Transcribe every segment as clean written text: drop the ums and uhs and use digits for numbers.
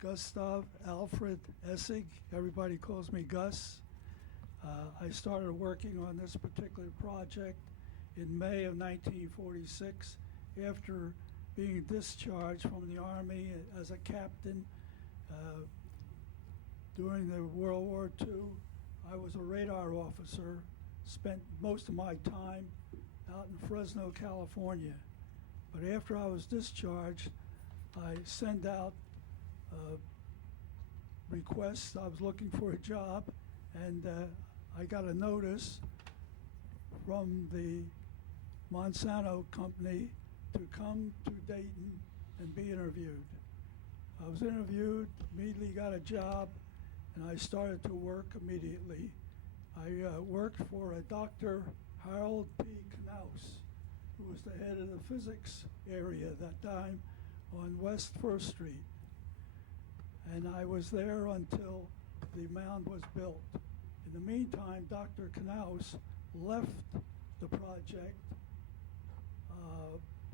Gustav Alfred Essig. Everybody calls me Gus. I started working on this particular project in May of 1946 after being discharged from the Army as a captain during the World War II. I was a radar officer, spent most of my time out in Fresno, California. But after I was discharged, I sent out requests. I was looking for a job, and I got a notice from the Monsanto company to come to Dayton and be interviewed. I was interviewed, immediately got a job, and I started to work immediately. I worked for a Dr. Harold P. Knaus, who was the head of the physics area at that time on West 1st Street. And I was there until the mound was built. In the meantime, Dr. Knaus left the project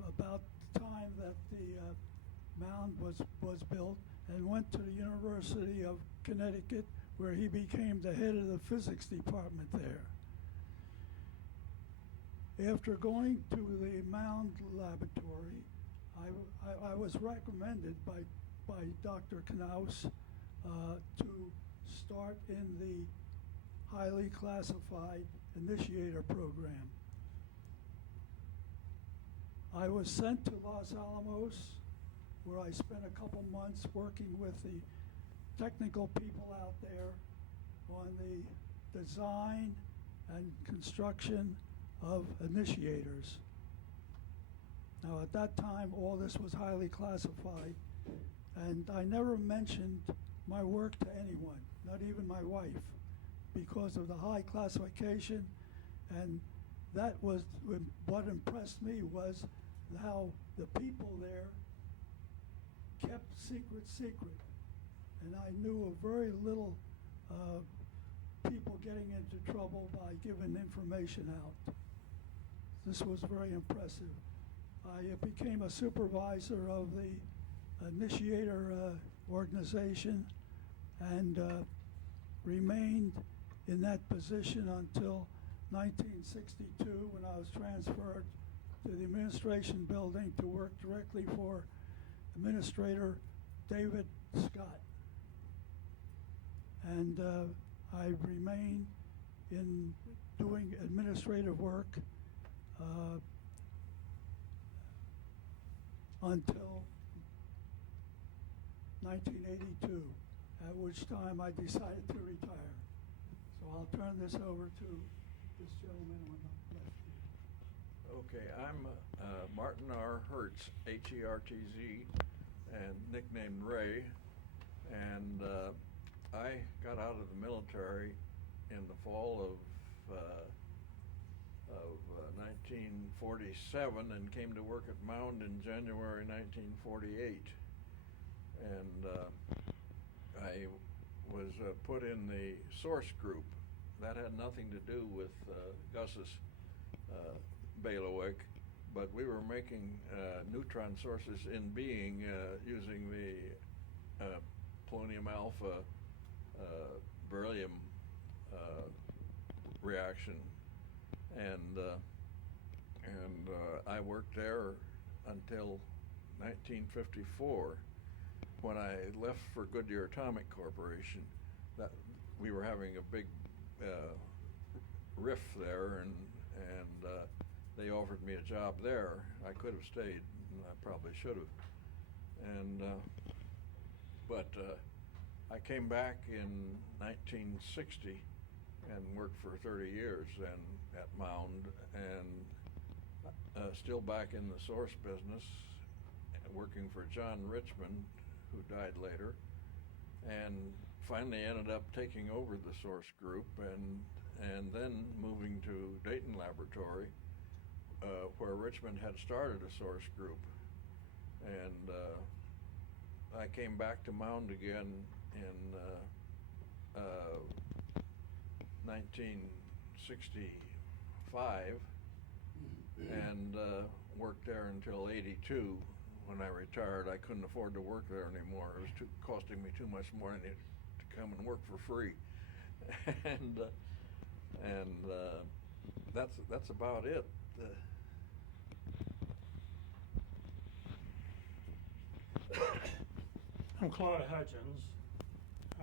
about the time that the mound was built and went to the University of Connecticut, where he became the head of the physics department there. After going to the Mound laboratory, I was recommended by Dr. Knaus to start in the highly classified Initiator program. I was sent to Los Alamos, where I spent a couple months working with the technical people out there on the design and construction of initiators. Now, at that time, all this was highly classified, and I never mentioned my work to anyone, not even my wife, because of the high classification. And that was what impressed me, was how the people there kept secret. And I knew of very little people getting into trouble by giving information out. This was very impressive. I became a supervisor of the Initiator organization and remained in that position until 1962, when I was transferred to the administration building to work directly for Administrator David Scott. And I remained in doing administrative work until 1982, at which time I decided to retire. So I'll turn this over to this gentleman on the left here. Okay, I'm Martin R. Hertz, H-E-R-T-Z, and nicknamed Ray. And I got out of the military in the fall of 1947 and came to work at Mound in January 1948. And I was put in the source group. That had nothing to do with Gus's bailiwick, but we were making neutron sources in being using the polonium alpha beryllium reaction, and I worked there until 1954, when I left for Goodyear Atomic Corporation. That we were having a big riff there, and they offered me a job there. I could have stayed, and I probably should have. And but I came back in 1960 and worked for 30 years and at Mound, and still back in the source business, working for John Richmond, who died later, and finally ended up taking over the source group, and then moving to Dayton Laboratory, where Richmond had started a source group. And I came back to Mound again in 1965 and worked there until '82, when I retired, I couldn't afford to work there anymore. It was costing me too much money to come and work for free. and that's about it. I'm Claude Hudgens.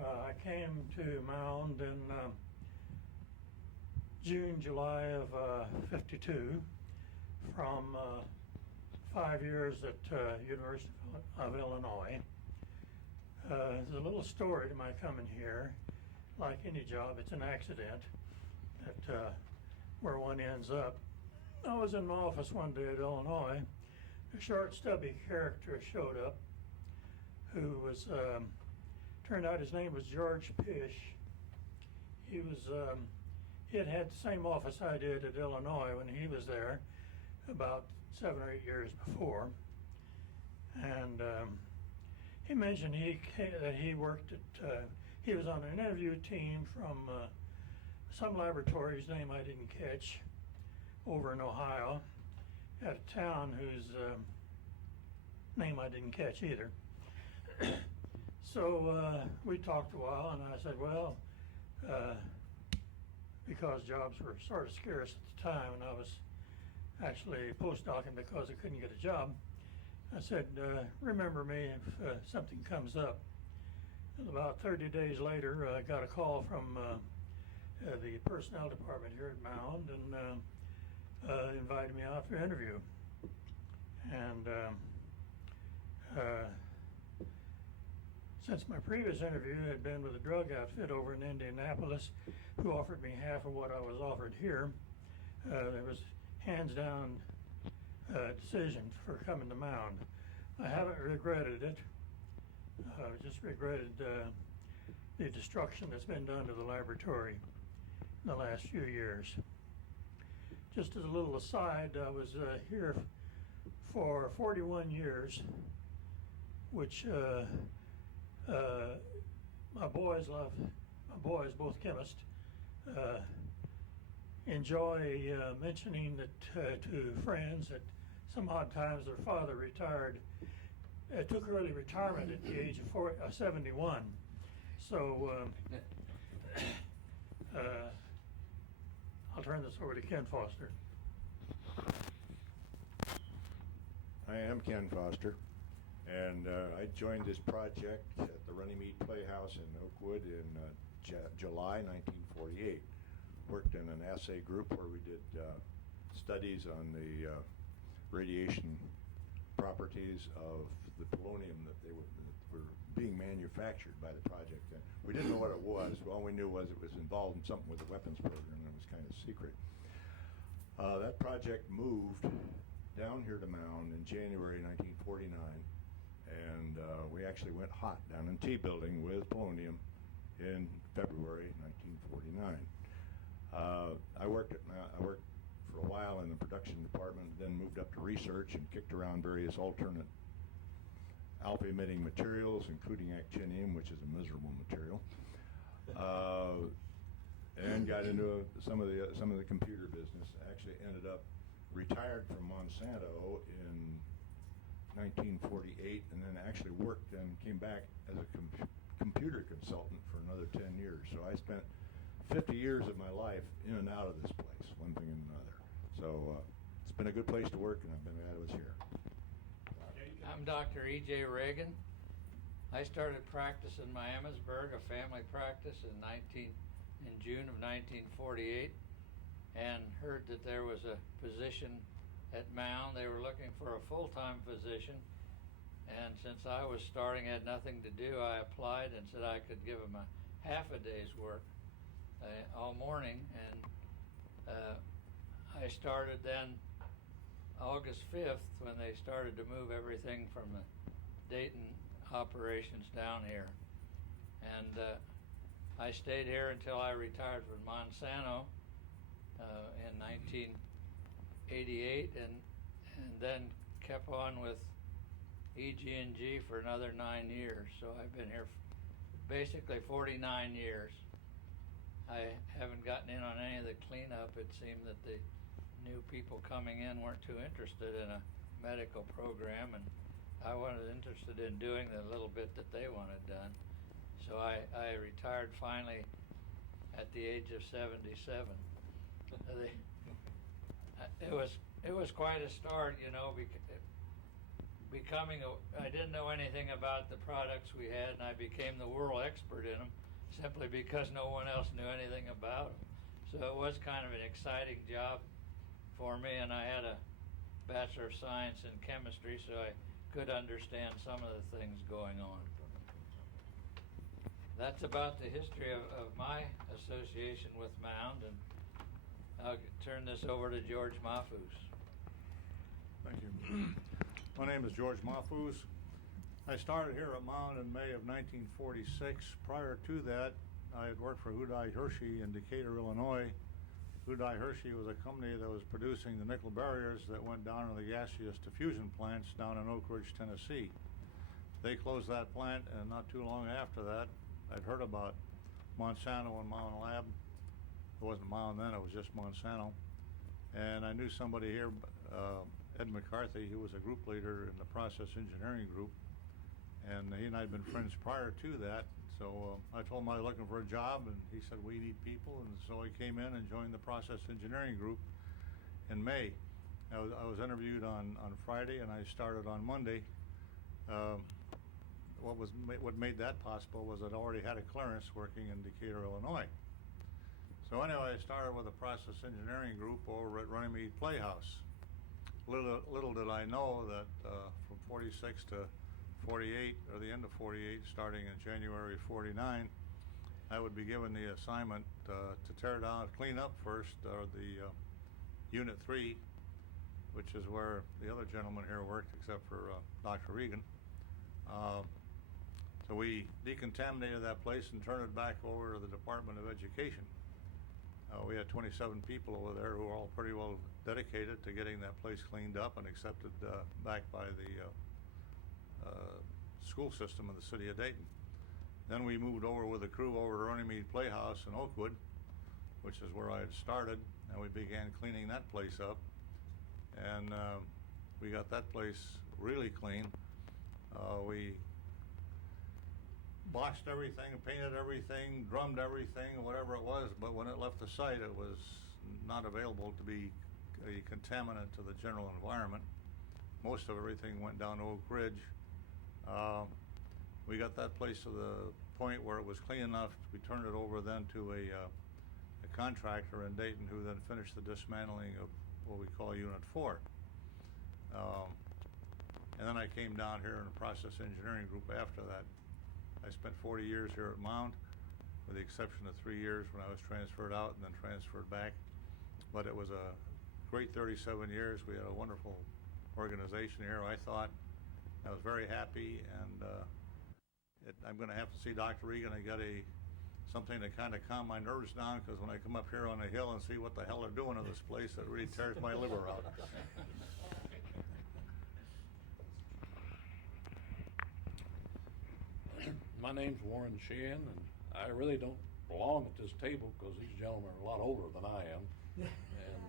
I came to Mound in June, July of '52 from 5 years at University of Illinois. There's a little story to my coming here. Like any job, it's an accident that where one ends up. I was in my office one day at Illinois. A short, stubby character showed up who was, turned out his name was George Pish. He had the same office I did at Illinois when he was there about 7 or 8 years before. And he mentioned that he worked at, he was on an interview team from some laboratory's name I didn't catch over in Ohio at a town whose name I didn't catch either. So we talked a while, and I said, well, because jobs were sort of scarce at the time, and I was actually postdocing because I couldn't get a job, I said, remember me if something comes up. And about 30 days later, I got a call from the personnel department here at Mound and invited me out for an interview. And since my previous interview had been with a drug outfit over in Indianapolis who offered me half of what I was offered here, there was hands down decision for coming to Mound. I haven't regretted it. I just regretted the destruction that's been done to the laboratory in the last few years. Just as a little aside, I was here for 41 years, which my boys love. My boys, both chemists, enjoy mentioning that to friends that some odd times their father retired, took early retirement at the age of 71. So I'll turn this over to Ken Foster. I am Ken Foster, and I joined this project at the Runnymede Playhouse in Oakwood in July 1948. Worked in an assay group where we did studies on the radiation properties of the polonium that were being manufactured by the project. And we didn't know what it was. All we knew was it was involved in something with the weapons program, and it was kind of secret. That project moved down here to Mound in January 1949, and we actually went hot down in T building with polonium in February 1949. I worked for a while in the production department, then moved up to research and kicked around various alternate alpha-emitting materials, including actinium, which is a miserable material, and got into some of the computer business. Actually ended up retired from Monsanto in 1948, and then actually worked and came back as a computer consultant for another 10 years. So I spent 50 years of my life in and out of this place, one thing and another. So it's been a good place to work, and I've been glad I was here. I'm Dr. E.J. Reagan. I started practice in Miamisburg, a family practice, in June of 1948, and heard that there was a position at Mound. They were looking for a full-time physician, and since I was starting, had nothing to do, I applied and said I could give them a half a day's work all morning, and I started then August 5th when they started to move everything from the Dayton operations down here. And I stayed here until I retired from Monsanto in 1988, and then kept on with EG&G for another 9 years. So I've been here basically 49 years. I haven't gotten in on any of the cleanup. It seemed that the new people coming in weren't too interested in a medical program, and I wasn't interested in doing the little bit that they wanted done. So I retired finally at the age of 77. It was quite a start, you know, I didn't know anything about the products we had, and I became the world expert in them simply because no one else knew anything about them. So it was kind of an exciting job for me, and I had a Bachelor of Science in chemistry, so I could understand some of the things going on. That's about the history of my association with Mound, and I'll turn this over to George Mahfouz. Thank you. My name is George Mahfouz. I started here at Mound in May of 1946. Prior to that, I had worked for Hudai Hershey in Decatur, Illinois. Hudai Hershey was a company that was producing the nickel barriers that went down to the gaseous diffusion plants down in Oak Ridge, Tennessee. They closed that plant, and not too long after that, I'd heard about Monsanto and Mound Lab. It wasn't Mound then, it was just Monsanto. And I knew somebody here, Ed McCarthy, who was a group leader in the process engineering group. And he and I had been friends prior to that. So I told him I was looking for a job, and he said, we need people. And so I came in and joined the process engineering group in May. I was interviewed on Friday, and I started on Monday. What made that possible was I'd already had a clearance working in Decatur, Illinois. So anyway, I started with a process engineering group over at Runnymede Playhouse. Little did I know that from 46 to 48, or the end of 48, starting in January 49, I would be given the assignment to tear down, clean up first, the Unit 3, which is where the other gentleman here worked, except for Dr. Reagan. So we decontaminated that place and turned it back over to the Department of Education. We had 27 people over there who were all pretty well dedicated to getting that place cleaned up and accepted back by the school system of the city of Dayton. Then we moved over with a crew over to Runnymede Playhouse in Oakwood, which is where I had started, and we began cleaning that place up. And we got that place really clean. We boxed everything, painted everything, drummed everything, whatever it was, but when it left the site, it was not available to be a contaminant to the general environment. Most of everything went down to Oak Ridge. We got that place to the point where it was clean enough. We turned it over then to a contractor in Dayton, who then finished the dismantling of what we call Unit 4. And then I came down here in the process engineering group after that. I spent 40 years here at Mound, with the exception of 3 years when I was transferred out and then transferred back. But it was a great 37 years. We had a wonderful organization here, I thought. I was very happy, and I'm going to have to see Dr. Reagan. I got something to kind of calm my nerves down, because when I come up here on the hill and see what the hell they're doing in this place, it really tears my liver out. My name's Warren Sheehan, and I really don't belong at this table because these gentlemen are a lot older than I am. And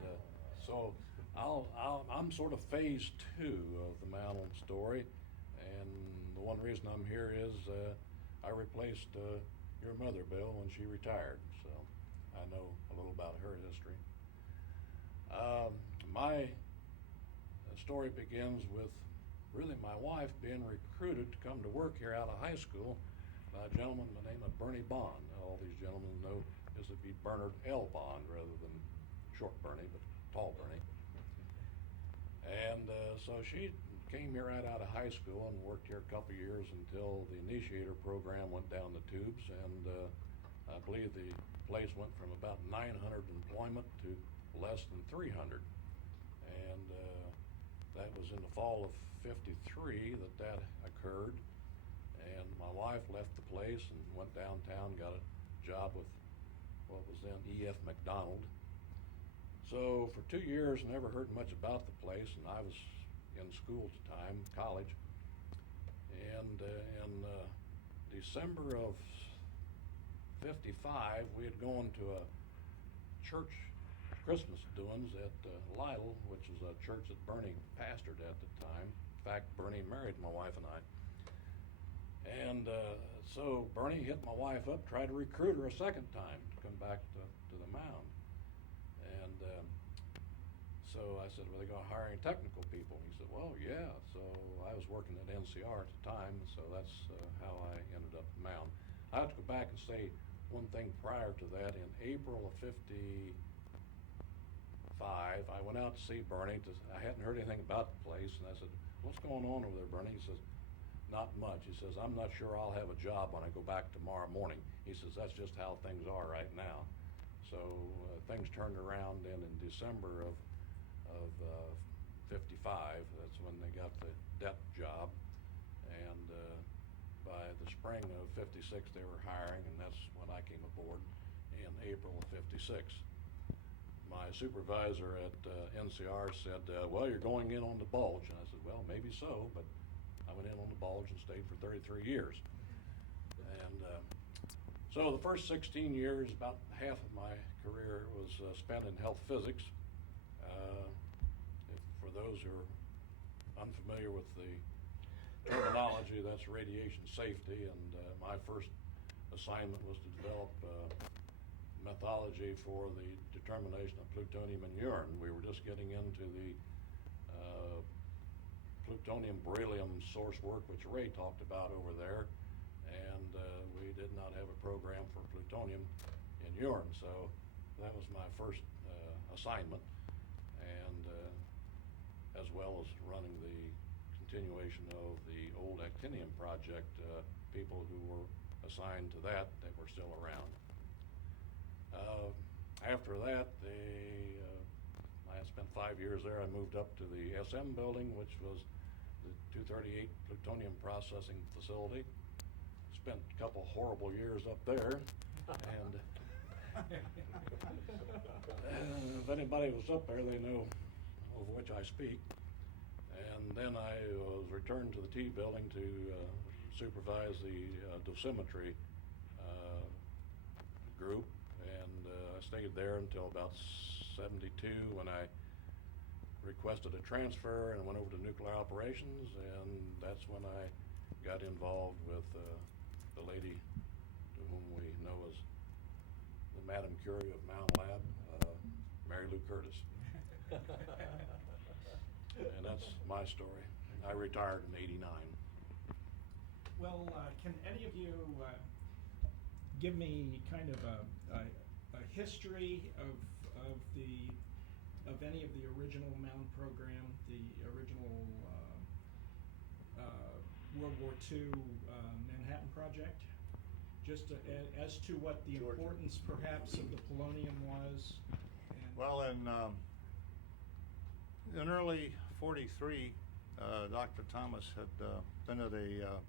so I'm sort of phase 2 of the Mound story. And the one reason I'm here is I replaced your mother, Bill, when she retired. So I know a little about her history. My story begins with really my wife being recruited to come to work here out of high school by a gentleman by the name of Bernie Bond. Now, all these gentlemen know this would be Bernard L. Bond rather than short Bernie, but tall Bernie. And so she came here right out of high school and worked here a couple years until the Initiator program went down the tubes, and I believe the place went from about 900 employment to less than 300. And that was in the fall of '53 that occurred. And my wife left the place and went downtown, got a job with what was then E.F. McDonald. So for 2 years, never heard much about the place, and I was in school at the time, college. And in December of '55, we had gone to a church Christmas doings at Lytle, which is a church that Bernie pastored at the time. fact, Bernie married my wife and I. And so Bernie hit my wife up, tried to recruit her a second time to come back to the Mound. And so I said, well, they're going to hire any technical people. He said, well, yeah. So I was working at NCR at the time, so that's how I ended up at Mound. I have to go back and say one thing prior to that. In April of '55, I went out to see Bernie. I hadn't heard anything about the place, and I said, what's going on over there, Bernie? He says, not much. He says, I'm not sure I'll have a job when I go back tomorrow morning. He says, that's just how things are right now. So things turned around then in December of '55. That's when they got the depth job. And by the spring of '56, they were hiring, and that's when I came aboard in April of '56. My supervisor at NCR said, well, you're going in on the bulge. And I said, well, maybe so, but I went in on the bulge and stayed for 33 years. And so the first 16 years, about half of my career was spent in health physics. For those who are unfamiliar with the terminology, that's radiation safety, and my first assignment was to develop methodology for the determination of plutonium in urine. We were just getting into the plutonium beryllium source work, which Ray talked about over there, and we did not have a program for plutonium in urine, so that was my first assignment, and as well as running the continuation of the old actinium project, people who were assigned to that were still around. After that, I spent 5 years there. I moved up to the SM building, which was the 238 plutonium processing facility. Spent a couple horrible years up there, and if anybody was up there, they know of which I speak. And then I was returned to the T building to supervise the dosimetry group, and I stayed there until about '72 when I requested a transfer and went over to nuclear operations, and that's when I got involved with the lady to whom we know as the Madam Curie of Mound Lab, Mary Lou Curtis. And that's my story. I retired in '89. Well, can any of you give me kind of a history of any of the original Mound program, the original World War II Manhattan Project? Just as to what the importance perhaps of the polonium was? Well, in early '43, Dr. Thomas had been at a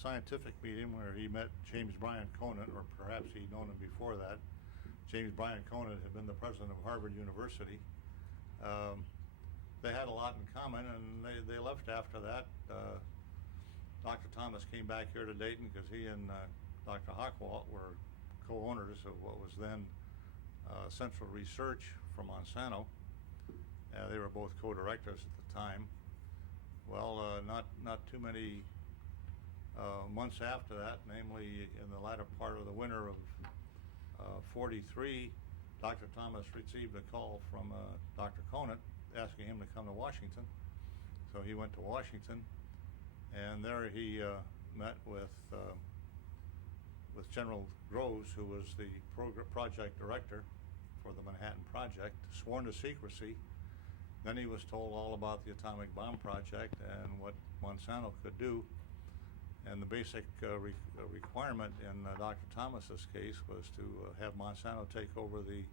scientific meeting where he met James Bryant Conant, or perhaps he'd known him before that. James Bryant Conant had been the president of Harvard University. They had a lot in common, and they left after that. Dr. Thomas came back here to Dayton because he and Dr. Hockwalt were co-owners of what was then Central Research for Monsanto. They were both co-directors at the time. Well, not too many months after that, namely in the latter part of the winter of '43, Dr. Thomas received a call from Dr. Conant asking him to come to Washington. So he went to Washington, and there he met with General Groves, who was the project director for the Manhattan Project, sworn to secrecy. Then he was told all about the atomic bomb project and what Monsanto could do. And the basic requirement in Dr. Thomas's case was to have Monsanto take over the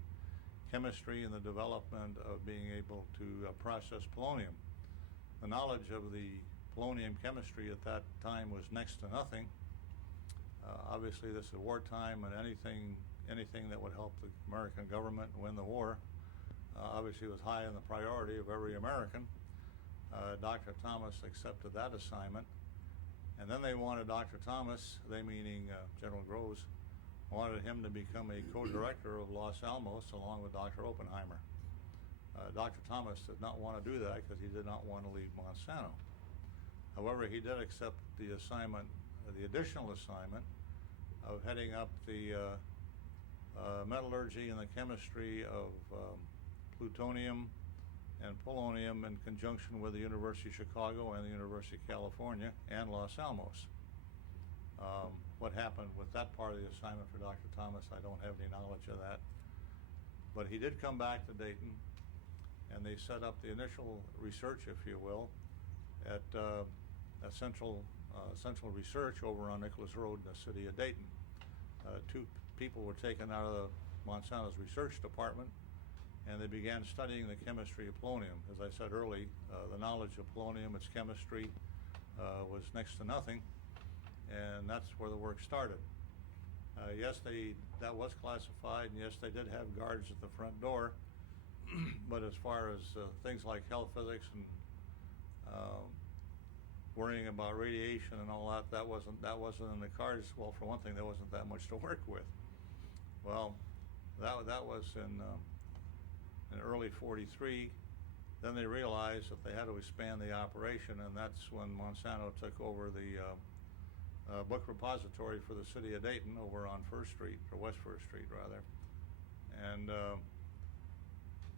chemistry and the development of being able to process polonium. The knowledge of the polonium chemistry at that time was next to nothing. Obviously, this is wartime, and anything that would help the American government win the war obviously was high on the priority of every American. Dr. Thomas accepted that assignment. And then they wanted Dr. Thomas, they meaning General Groves, wanted him to become a co-director of Los Alamos along with Dr. Oppenheimer. Dr. Thomas did not want to do that because he did not want to leave Monsanto. However, he did accept the assignment, the additional assignment of heading up the metallurgy and the chemistry of plutonium and polonium in conjunction with the University of Chicago and the University of California and Los Alamos. What happened with that part of the assignment for Dr. Thomas, I don't have any knowledge of that. But he did come back to Dayton, and they set up the initial research, if you will, at Central Research over on Nicholas Road in the city of Dayton. Two people were taken out of Monsanto's research department, and they began studying the chemistry of polonium. As I said earlier, the knowledge of polonium, its chemistry, was next to nothing, and that's where the work started. Yes, that was classified, and yes, they did have guards at the front door, but as far as things like health physics and worrying about radiation and all that, that wasn't in the cards. Well, for one thing, there wasn't that much to work with. Well, that was in early '43. Then they realized that they had to expand the operation, and that's when Monsanto took over the book repository for the city of Dayton over on First Street, or West First Street rather. And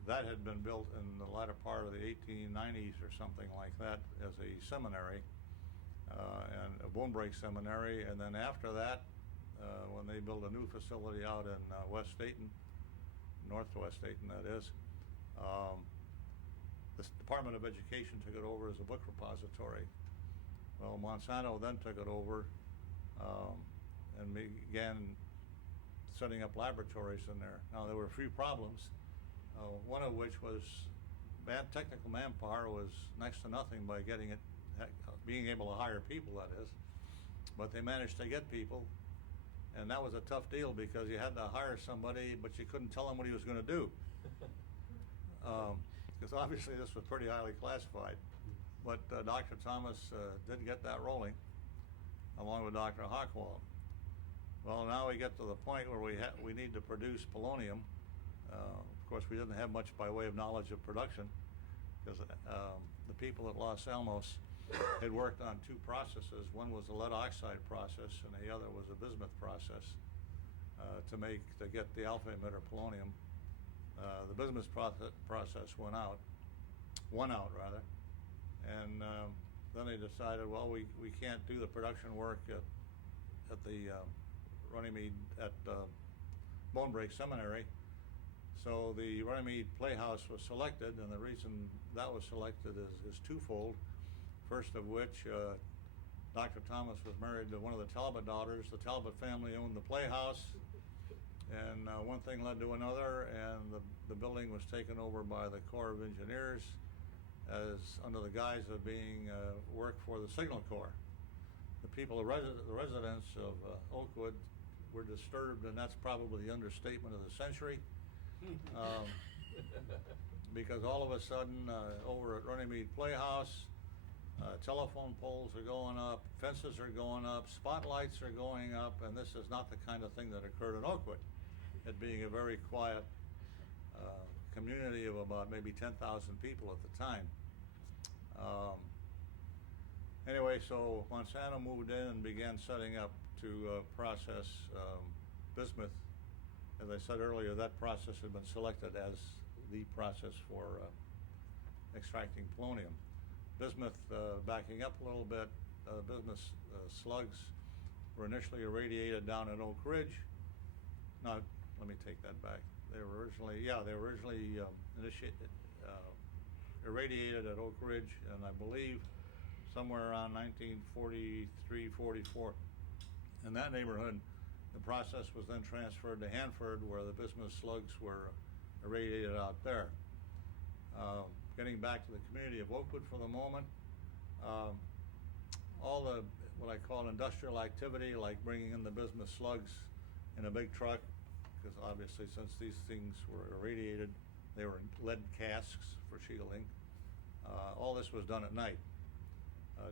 that had been built in the latter part of the 1890s or something like that as a seminary, and a bone break seminary. And then after that, when they built a new facility out in West Dayton, Northwest Dayton that is, the Department of Education took it over as a book repository. Well, Monsanto then took it over and began setting up laboratories in there. Now, there were a few problems, one of which was technical manpower was next to nothing by being able to hire people, that is. But they managed to get people, and that was a tough deal because you had to hire somebody, but you couldn't tell him what he was going to do. Because obviously this was pretty highly classified. But Dr. Thomas did get that rolling, along with Dr. Hockwald. Well, now we get to the point where we need to produce polonium. Of course, we didn't have much by way of knowledge of production, because the people at Los Alamos had worked on two processes. One was the lead oxide process, and the other was a bismuth process to get the alpha emitter polonium. The bismuth process won out, and then they decided, well, we can't do the production work at the Runnymede at Bone Break Seminary. So the Runnymede Playhouse was selected, and the reason that was selected is twofold. First of which, Dr. Thomas was married to one of the Talbot daughters. The Talbot family owned the Playhouse, and one thing led to another, and the building was taken over by the Corps of Engineers as under the guise of being work for the Signal Corps. The people, the residents of Oakwood were disturbed, and that's probably the understatement of the century. Because all of a sudden, over at Runnymede Playhouse, telephone poles are going up, fences are going up, spotlights are going up, and this is not the kind of thing that occurred in Oakwood. It being a very quiet community of about maybe 10,000 people at the time. Anyway, so Monsanto moved in and began setting up to process bismuth. As I said earlier, that process had been selected as the process for extracting polonium. Bismuth, backing up a little bit, bismuth slugs were initially irradiated down at Oak Ridge. No, let me take that back. They were originally irradiated at Oak Ridge, and I believe somewhere around 1943, 44. In that neighborhood, the process was then transferred to Hanford, where the bismuth slugs were irradiated out there. Getting back to the community of Oakwood for the moment, all the what I call industrial activity, like bringing in the bismuth slugs in a big truck, because obviously since these things were irradiated, they were in lead casks for shielding. All this was done at night.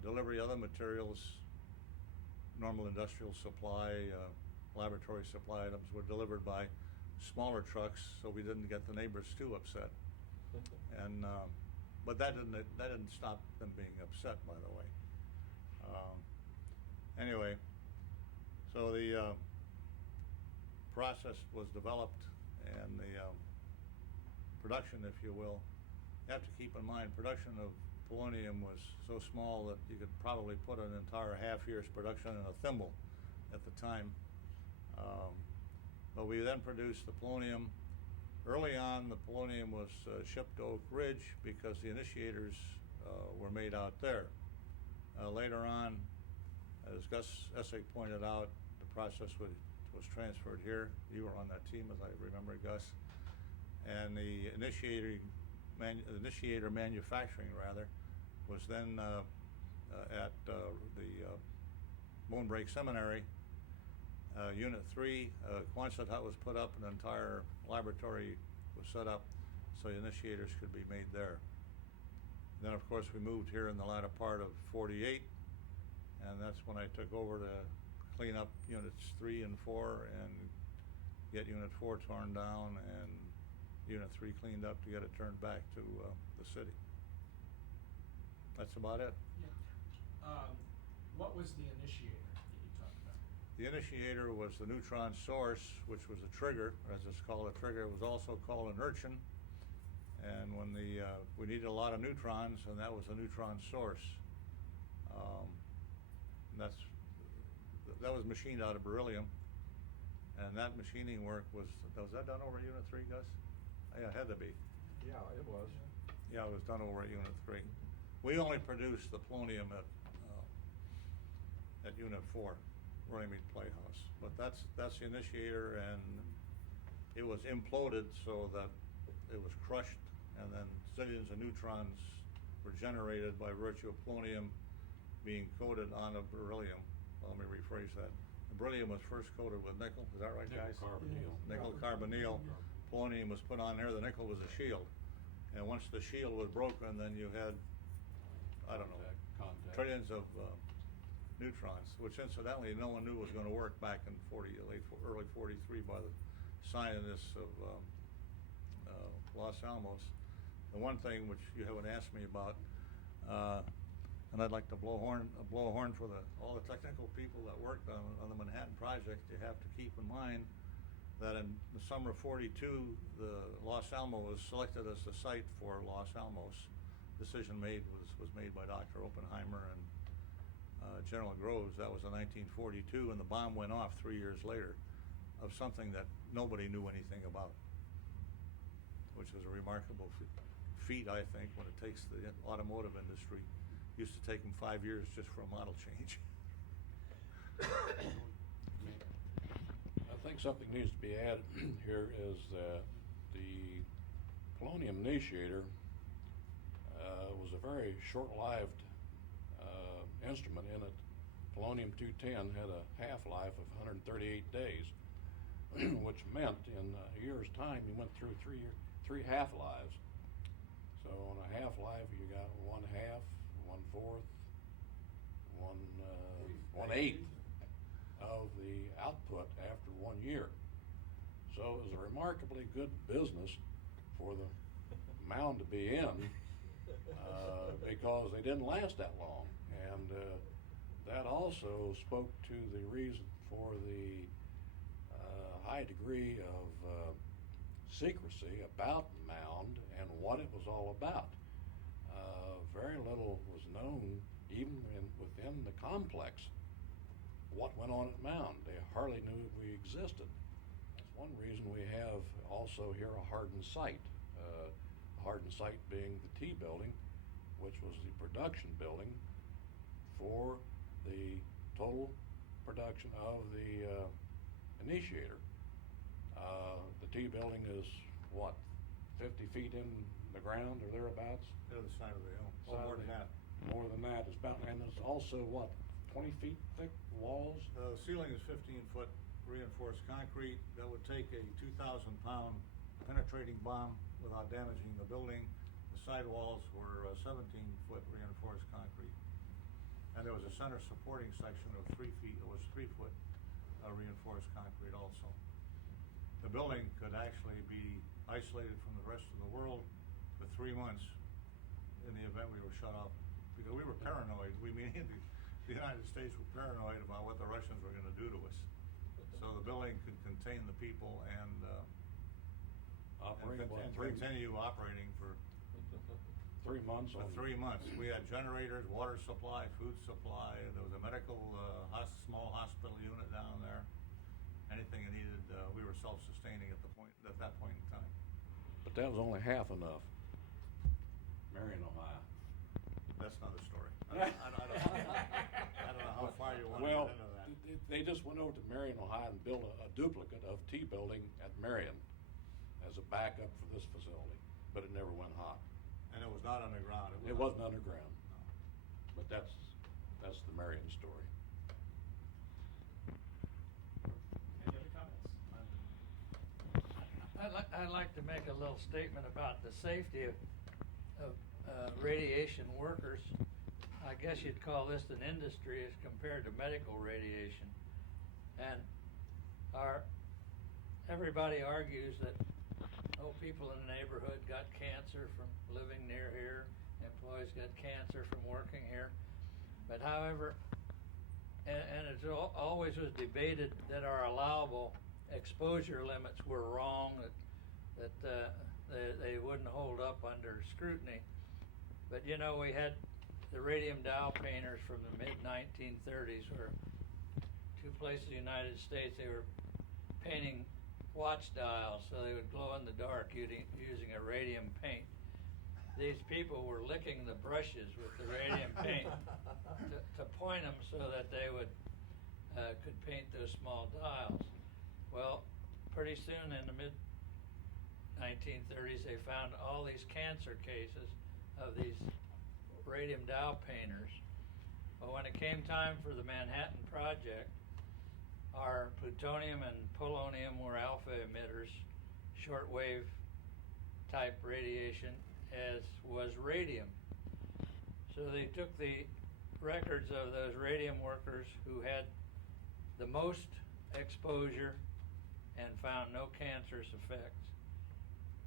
Delivery of other materials, normal industrial supply, laboratory supply items were delivered by smaller trucks, so we didn't get the neighbors too upset. And but that didn't stop them being upset, by the way. Anyway, so the process was developed, and the production, if you will. You have to keep in mind, production of polonium was so small that you could probably put an entire half year's production in a thimble at the time. But we then produced the polonium. Early on, the polonium was shipped to Oak Ridge because the initiators were made out there. Later on, as Gus Essig pointed out, the process was transferred here. You were on that team, as I remember, Gus. And the initiator manufacturing, rather, was then at the Bone Break Seminary. Unit 3, Quonset hut was put up, an entire laboratory was set up so initiators could be made there. Then, of course, we moved here in the latter part of 48, and that's when I took over to clean up units 3 and 4 and get unit 4 torn down and unit 3 cleaned up to get it turned back to the city. That's about it. Yeah. What was the initiator that you talked about? The initiator was the neutron source, which was a trigger, as it's called a trigger. It was also called an urchin. And when we needed a lot of neutrons, and that was a neutron source. And that was machined out of beryllium. And that machining work was that done over at Unit 3, Gus? Yeah, it had to be. Yeah, it was. Yeah, it was done over at Unit 3. We only produced the polonium at Unit 4, Runnymede Playhouse. But that's the initiator, and it was imploded so that it was crushed, and then zillions of neutrons were generated by virtue of polonium being coated on a beryllium. Well, let me rephrase that. The beryllium was first coated with nickel. Is that right, guys? Nickel carbonyl. Polonium was put on there. The nickel was a shield. And once the shield was broken, then you had, I don't know, trillions of neutrons, which incidentally no one knew was going to work back in early 43 by the scientists of Los Alamos. The one thing which you haven't asked me about, and I'd like to blow a horn for all the technical people that worked on the Manhattan Project. You have to keep in mind that in the summer of 42, the Los Alamos was selected as the site for Los Alamos. Decision was made by Dr. Oppenheimer and General Groves. That was in 1942, and the bomb went off 3 years later of something that nobody knew anything about, which is a remarkable feat, I think, when it takes the automotive industry. Used to take them 5 years just for a model change. I think something needs to be added here is that the polonium initiator was a very short-lived instrument in it. Polonium-210 had a half-life of 138 days, which meant in a year's time you went through three half-lives. So on a half-life you got 1/2, 1/4, 1/8 of the output after 1 year. So it was a remarkably good business for the Mound to be in because they didn't last that long. And that also spoke to the reason for the high degree of secrecy about Mound and what it was all about. Very little was known, even within the complex, what went on at Mound. They hardly knew we existed. That's one reason we have also here a hardened site. A hardened site being the T building, which was the production building for the total production of the initiator. The T building is what, 50 feet in the ground or thereabouts? The other side of the hill. Oh, more than that. More than that. It's about, and there's also what, 20 feet thick walls? The ceiling is 15-foot reinforced concrete that would take a 2,000-pound penetrating bomb without damaging the building. The side walls were 17-foot reinforced concrete. And there was a center supporting section of 3 feet. It was 3-foot reinforced concrete also. The building could actually be isolated from the rest of the world for 3 months in the event we were shut off, because we were paranoid. We mean the United States were paranoid about what the Russians were going to do to us. So the building could contain the people and Operating, what, continue operating for 3 months for on. 3 months. We had generators, water supply, food supply. There was a medical small hospital unit down there. Anything you needed, we were self-sustaining at that point in time. But that was only half enough. Marion, Ohio. That's not a story. I don't know how far you want to Well, get into that. they just went over to Marion, Ohio and built a duplicate of T building at Marion as a backup for this facility, but it never went hot. And it was not underground. It wasn't underground, No. but that's the Marion story. Any other comments? I'd like to make a little statement about the safety of radiation workers. I guess you'd call this an industry as compared to medical radiation. And everybody argues that, people in the neighborhood got cancer from living near here, employees got cancer from working here. But however, and it always was debated that our allowable exposure limits were wrong, that they wouldn't hold up under scrutiny. But you know, we had the radium dial painters from the mid-1930s, where two places in the United States, they were painting watch dials so they would glow in the dark using a radium paint. These people were licking the brushes with the radium paint to point them so that they could paint those small dials. Well, pretty soon in the mid-1930s, they found all these cancer cases of these radium dial painters. But when it came time for the Manhattan Project, our plutonium and polonium were alpha emitters, shortwave type radiation, as was radium. So they took the records of those radium workers who had the most exposure and found no cancerous effects.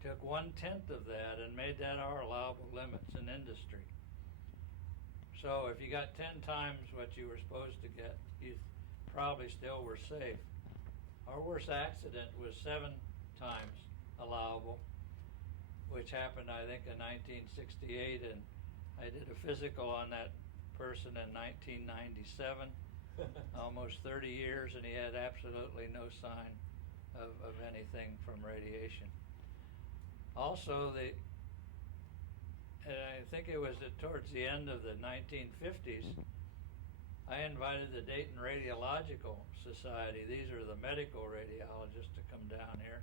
Took 1/10 of that and made that our allowable limits in industry. So if you got 10 times what you were supposed to get, you probably still were safe. Our worst accident was 7 times allowable, which happened, I think, in 1968, and I did a physical on that person in 1997, almost 30 years, and he had absolutely no sign of anything from radiation. Also, I think it was towards the end of the 1950s, I invited the Dayton Radiological Society, these are the medical radiologists, to come down here,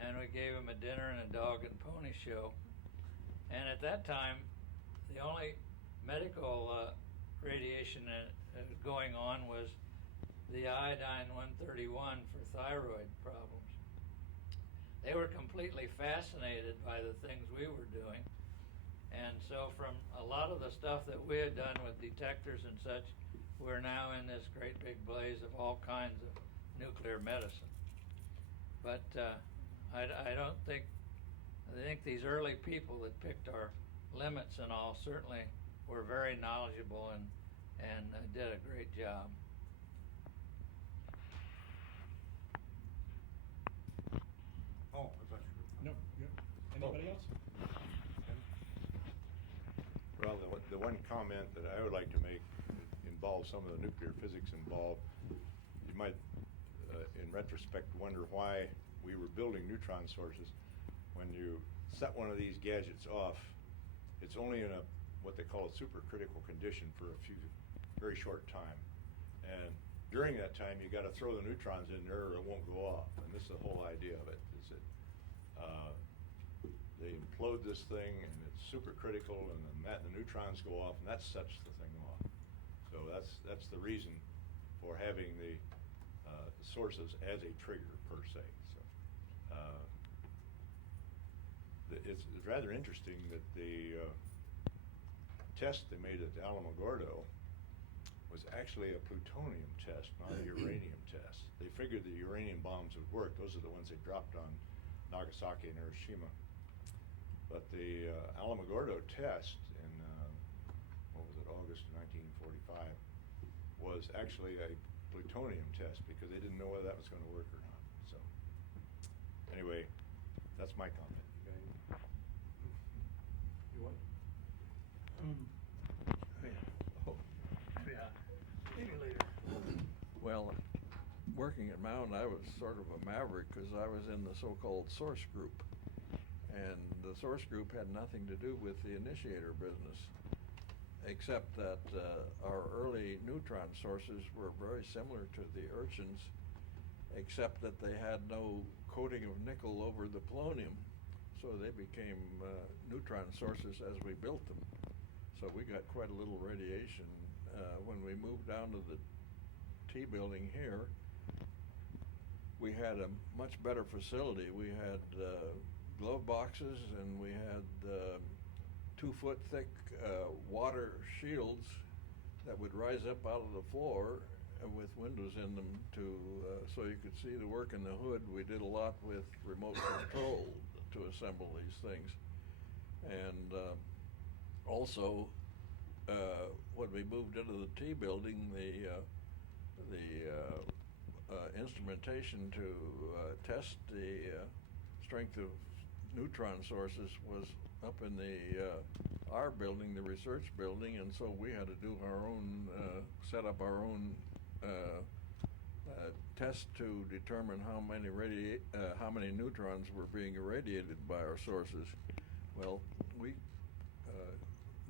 and we gave them a dinner and a dog and pony show. And at that time, the only medical radiation going on was the iodine 131 for thyroid problems. They were completely fascinated by the things we were doing. And so from a lot of the stuff that we had done with detectors and such, we're now in this great big blaze of all kinds of nuclear medicine. But I think these early people that picked our limits and all certainly were very knowledgeable and did a great job. Oh, I thought you were. No, anybody else? Well, the one comment that I would like to make involves some of the nuclear physics involved. You might, in retrospect, wonder why we were building neutron sources. When you set one of these gadgets off, it's only in what they call a supercritical condition for a very short time. And during that time, you got to throw the neutrons in there or it won't go off. And this is the whole idea of it, is that they implode this thing and it's supercritical, and the neutrons go off, and that sets the thing off. So that's the reason for having the sources as a trigger per se. So it's rather interesting that the test they made at Alamogordo was actually a plutonium test, not a uranium test. They figured the uranium bombs would work. Those are the ones they dropped on Nagasaki and Hiroshima. But the Alamogordo test in, August of 1945, was actually a plutonium test because they didn't know whether that was going to work or not. So anyway, that's my comment. You what? Maybe later. Well, working at Mound, I was sort of a maverick because I was in the so-called source group. And the source group had nothing to do with the initiator business, except that our early neutron sources were very similar to the urchins, except that they had no coating of nickel over the polonium. So they became neutron sources as we built them. So we got quite a little radiation. When we moved down to the T building here, we had a much better facility. We had glove boxes, and we had 2-foot thick water shields that would rise up out of the floor with windows in them so you could see the work in the hood. We did a lot with remote control to assemble these things. And also, when we moved into the T building, the instrumentation to test the strength of neutron sources was up in the our building, the research building, and so we had to do our own, set up our own test to determine how many neutrons were being irradiated by our sources. Well, we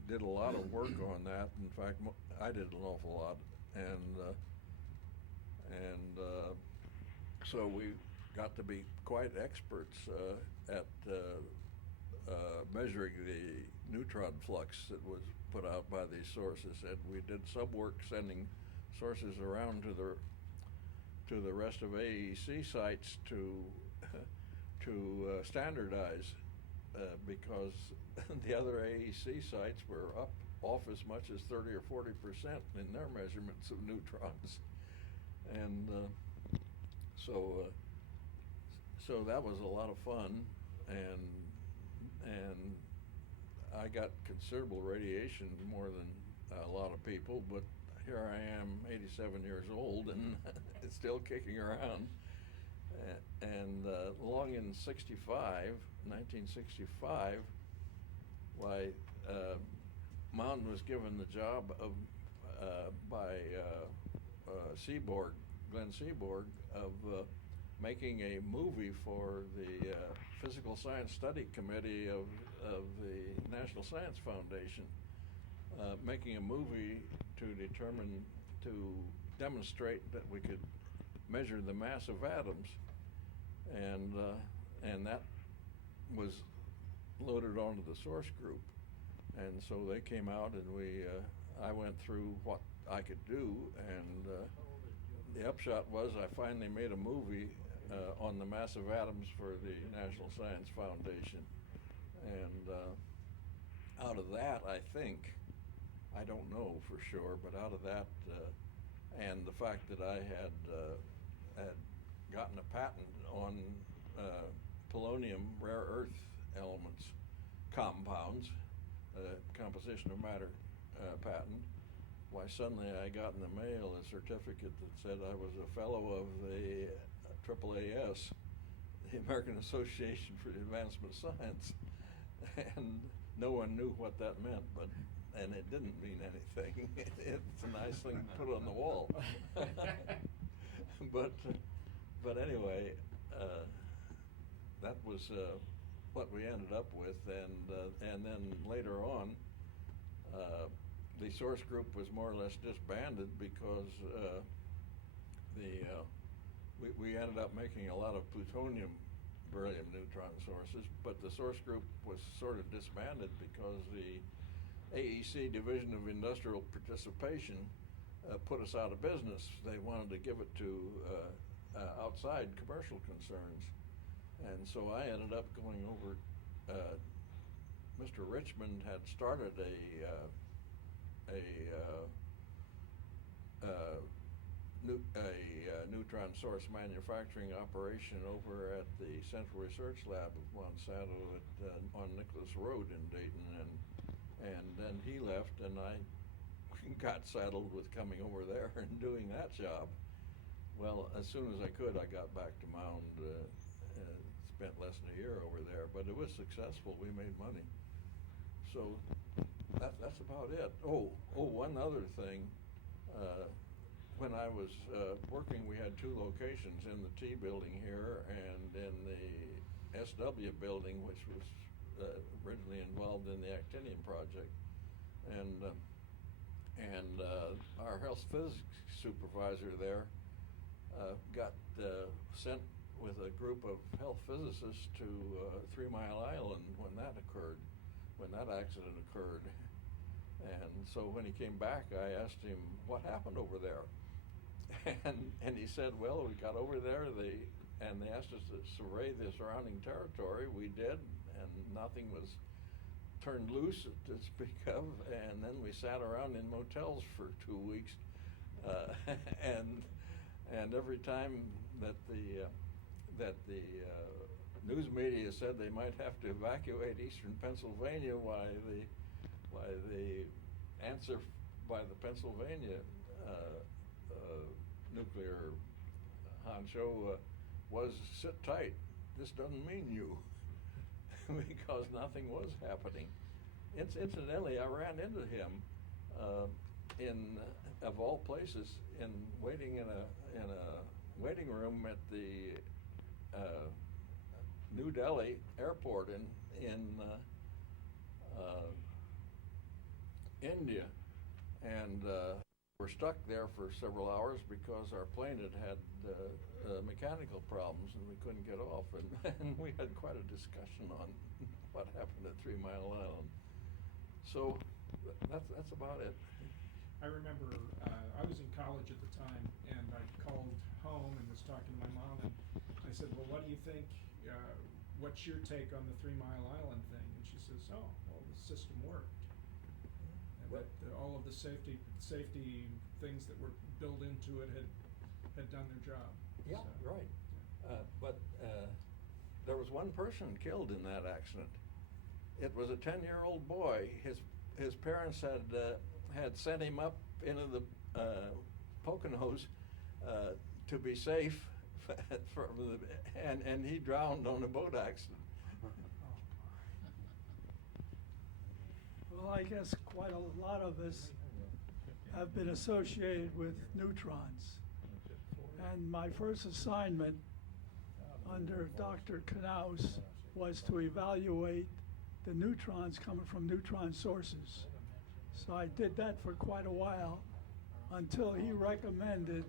did a lot of work on that. In fact, I did an awful lot, and so we got to be quite experts at measuring the neutron flux that was put out by these sources, and we did some work sending sources around to the rest of AEC sites to standardize, because the other AEC sites were off as much as 30 or 40% in their measurements of neutrons, and so that was a lot of fun, and I got considerable radiation, more than a lot of people, but here I am, 87 years old, and it's still kicking around. And along in 1965, why Mound was given the job of by Seaborg, Glenn Seaborg, of making a movie for the Physical Science Study Committee of the National Science Foundation, making a movie to demonstrate that we could measure the mass of atoms, and that was loaded onto the source group, and so they came out, and I went through what I could do, and the upshot was I finally made a movie on the mass of atoms for the National Science Foundation, and out of that, I don't know for sure, but out of that, and the fact that I had gotten a patent on polonium rare earth elements, compounds, composition of matter patent, why suddenly I got in the mail a certificate that said I was a fellow of the AAAS, the American Association for the Advancement of Science, and no one knew what that meant, and it didn't mean anything. It's a nice thing to put on the wall. But anyway, that was what we ended up with, and then later on, the source group was more or less disbanded because we ended up making a lot of plutonium beryllium neutron sources, but the source group was sort of disbanded because the AEC Division of Industrial Participation put us out of business. They wanted to give it to outside commercial concerns, and so I ended up going over. Mr. Richmond had started a neutron source manufacturing operation over at the Central Research Lab of Monsanto on Nicholas Road in Dayton, and then he left, and I got settled with coming over there and doing that job. Well, as soon as I could, I got back to Mound, spent less than a year over there, but it was successful. We made money. So that's about it. Oh, one other thing. When I was working, we had two locations, in the T building here and in the SW building, which was originally involved in the actinium project. And our health physics supervisor there got sent with a group of health physicists to 3 Mile Island when that accident occurred. And so when he came back, I asked him what happened over there. And he said, well, we got over there, and they asked us to survey the surrounding territory. We did, and nothing was turned loose to speak of. And then we sat around in motels for 2 weeks. And every time that the news media said they might have to evacuate eastern Pennsylvania, why the answer by the Pennsylvania nuclear honcho was, sit tight. This doesn't mean you, because nothing was happening. Incidentally, I ran into him in, of all places, in waiting in a waiting room at the New Delhi airport in India, and we're stuck there for several hours because our plane had mechanical problems and we couldn't get off, and we had quite a discussion on what happened at 3 Mile Island. So that's about it. I remember I was in college at the time, and I called home and was talking to my mom, and I said, well, what do you think, what's your take on the 3 Mile Island thing? And she says, oh, well, the system worked. And that all of the safety things that were built into it had done their job. Yeah, So, right. yeah. But there was one person killed in that accident. It was a 10-year-old boy. His parents had sent him up into the Poconos to be safe, and he drowned on a boat accident. Well, I guess quite a lot of us have been associated with neutrons. And my first assignment under Dr. Knaus was to evaluate the neutrons coming from neutron sources. So I did that for quite a while until he recommended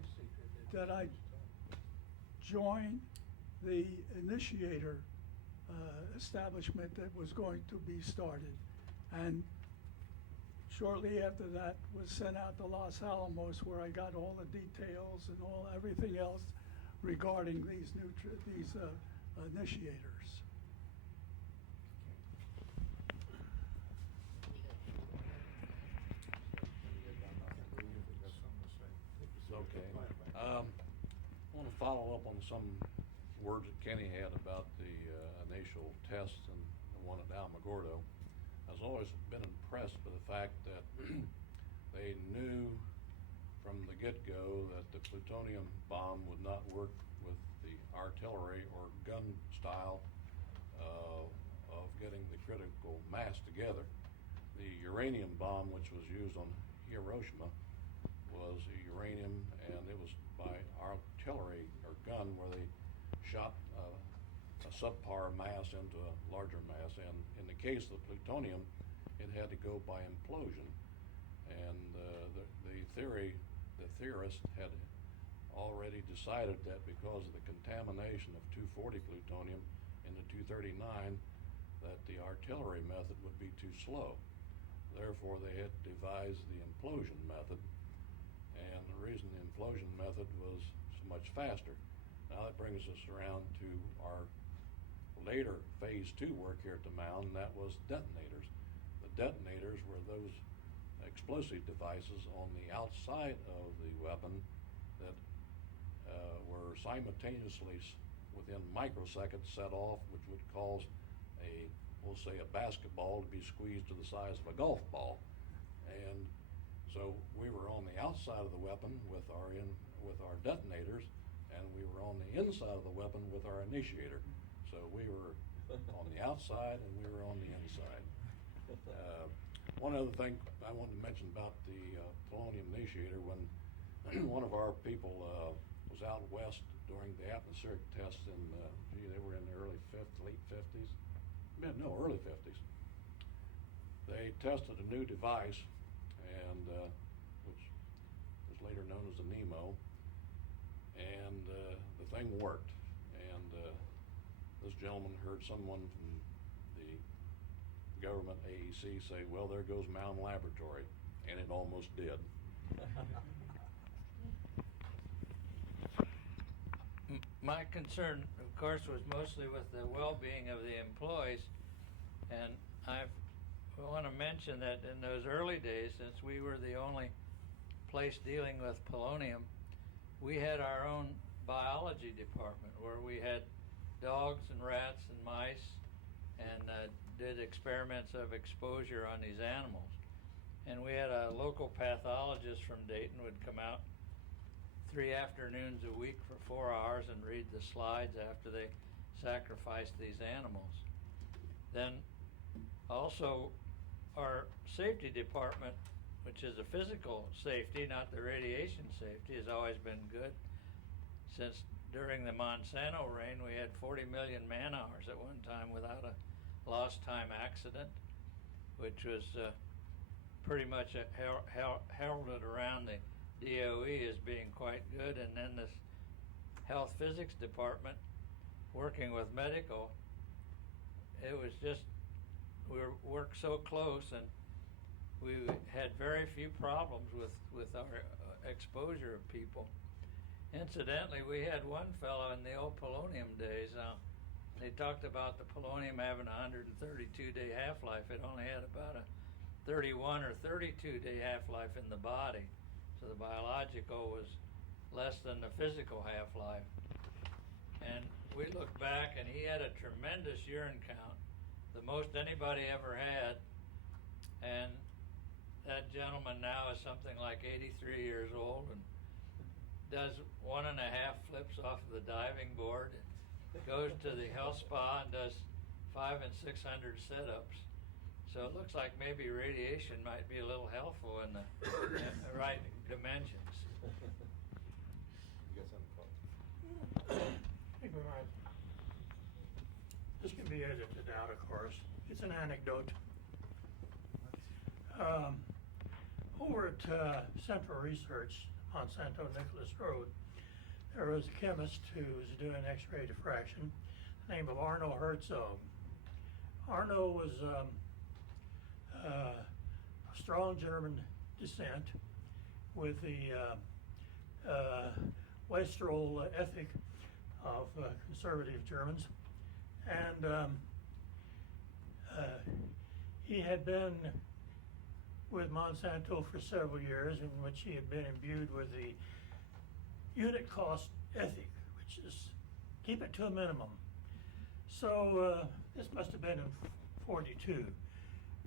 that I join the Initiator establishment that was going to be started. And shortly after that was sent out to Los Alamos, where I got all the details and everything else regarding these initiators. Okay. I want to follow up on some words that Kenny had about the initial tests and the one at Alamogordo. I've always been impressed by the fact that they knew from the get-go that the plutonium bomb would not work with the artillery or gun style of getting the critical mass together. The uranium bomb, which was used on Hiroshima, was uranium, and it was by artillery or gun where they shot a subpar mass into a larger mass. And in the case of the plutonium, it had to go by implosion. And the theorist had already decided that because of the contamination of 240 plutonium into 239, that the artillery method would be too slow. Therefore, they had to devise the implosion method. And the reason the implosion method was so much faster. Now that brings us around to our later phase 2 work here at the Mound, and that was detonators. The detonators were those explosive devices on the outside of the weapon that were simultaneously within microseconds set off, which would cause we'll say a basketball to be squeezed to the size of a golf ball. And So we were on the outside of the weapon with our detonators, and we were on the inside of the weapon with our initiator. So we were on the outside and we were on the inside. One other thing I wanted to mention about the polonium initiator, when one of our people was out west during the atmospheric test in, they were in the late 50s. No, early 50s. They tested a new device, and which was later known as the Nemo, and the thing worked. And this gentleman heard someone from the government AEC say, "Well, there goes Mound Laboratory," and it almost did. My concern, of course, was mostly with the well-being of the employees, and I want to mention that in those early days, since we were the only place dealing with polonium, we had our own biology department where we had dogs and rats and mice, and did experiments of exposure on these animals. And we had a local pathologist from Dayton would come out 3 afternoons a week for 4 hours and read the slides after they sacrificed these animals. Then also our safety department, which is a physical safety, not the radiation safety, has always been good. Since during the Monsanto reign, we had 40 million man-hours at one time without a lost time accident, which was pretty much heralded around the DOE as being quite good. And then this health physics department, working with medical, it was just, we worked so close, and we had very few problems with our exposure of people. Incidentally, we had one fellow in the old polonium days. They talked about the polonium having a 132-day half-life. It only had about a 31 or 32-day half-life in the body. So the biological was less than the physical half-life. And we looked back, and he had a tremendous urine count, the most anybody ever had. And that gentleman now is something like 83 years old and does 1.5 flips off of the diving board, and goes to the health spa and does 500 and 600 sit-ups. So it looks like maybe radiation might be a little helpful in the right dimensions. You got something, Paul? I think we might. This can be edited out, of course. It's an anecdote. Over at Central Research, Monsanto Nicholas Road, there was a chemist who was doing X-ray diffraction, the name of Arno Hertz. Arno was a strong German descent with the Westerol ethic of conservative Germans, and he had been with Monsanto for several years, in which he had been imbued with the unit cost ethic, which is keep it to a minimum. So this must have been in 42,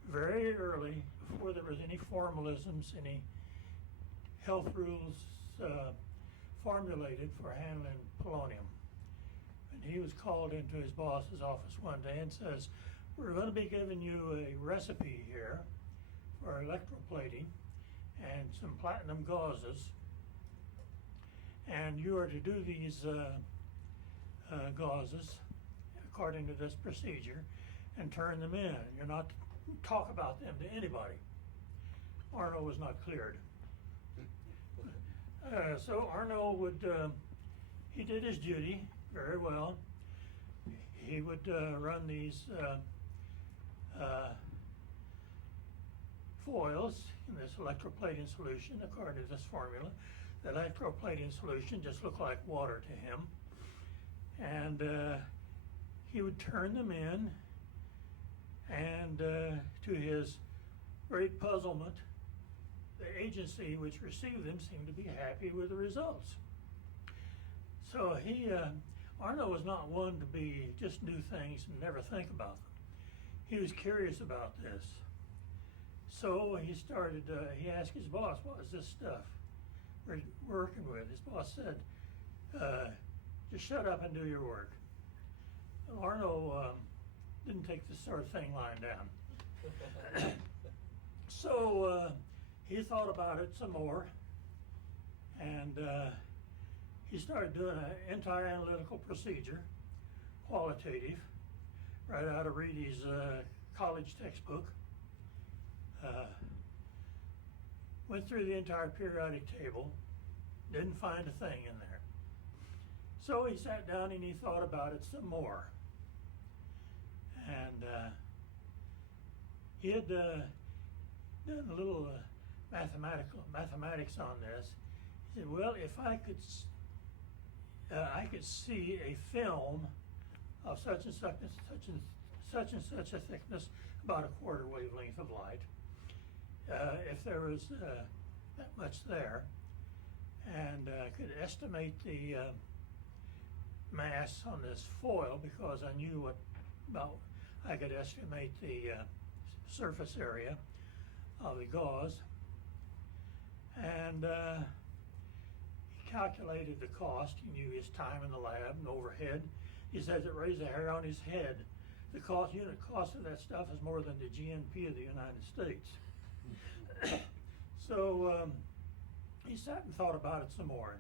very early, before there was any formalisms, any health rules formulated for handling polonium. And he was called into his boss's office one day and says, "We're going to be giving you a recipe here for electroplating and some platinum gauzes, and you are to do these gauzes according to this procedure and turn them in. You're not to talk about them to anybody." Arno was not cleared. So Arno would, he did his duty very well. He would run these foils in this electroplating solution according to this formula. The electroplating solution just looked like water to him. And he would turn them in, and to his great puzzlement, the agency which received them seemed to be happy with the results. So Arno was not one to just do things and never think about them. He was curious about this. So he started, he asked his boss, what is this stuff we're working with? His boss said, just shut up and do your work. Well, Arno didn't take this sort of thing lying down. So he thought about it some more, and he started doing an entire analytical procedure, qualitative, right out of Reedy's college textbook. Went through the entire periodic table, didn't find a thing in there. So he sat down and he thought about it some more. And he had done a little mathematics on this. He said, well, if I could see a film of such and such and such and such and such a thickness, about a quarter wavelength of light, if there was that much there, and could estimate the mass on this foil, because I knew I could estimate the surface area of the gauze, and he calculated the cost. He knew his time in the lab and overhead. He says it raised a hair on his head. The unit cost of that stuff is more than the GNP of the United States. So he sat and thought about it some more.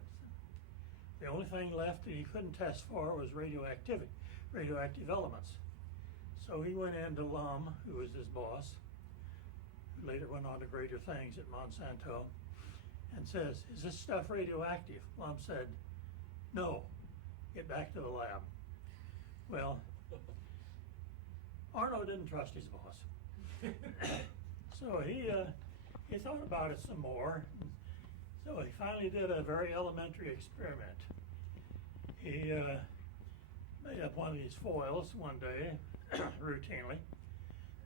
The only thing left that he couldn't test for was radioactive elements. So he went in to Lum, who was his boss, who later went on to greater things at Monsanto, and says, is this stuff radioactive? Lum said, no, get back to the lab. Well, Arno didn't trust his boss. So he thought about it some more. So he finally did a very elementary experiment. He made up one of these foils one day, routinely,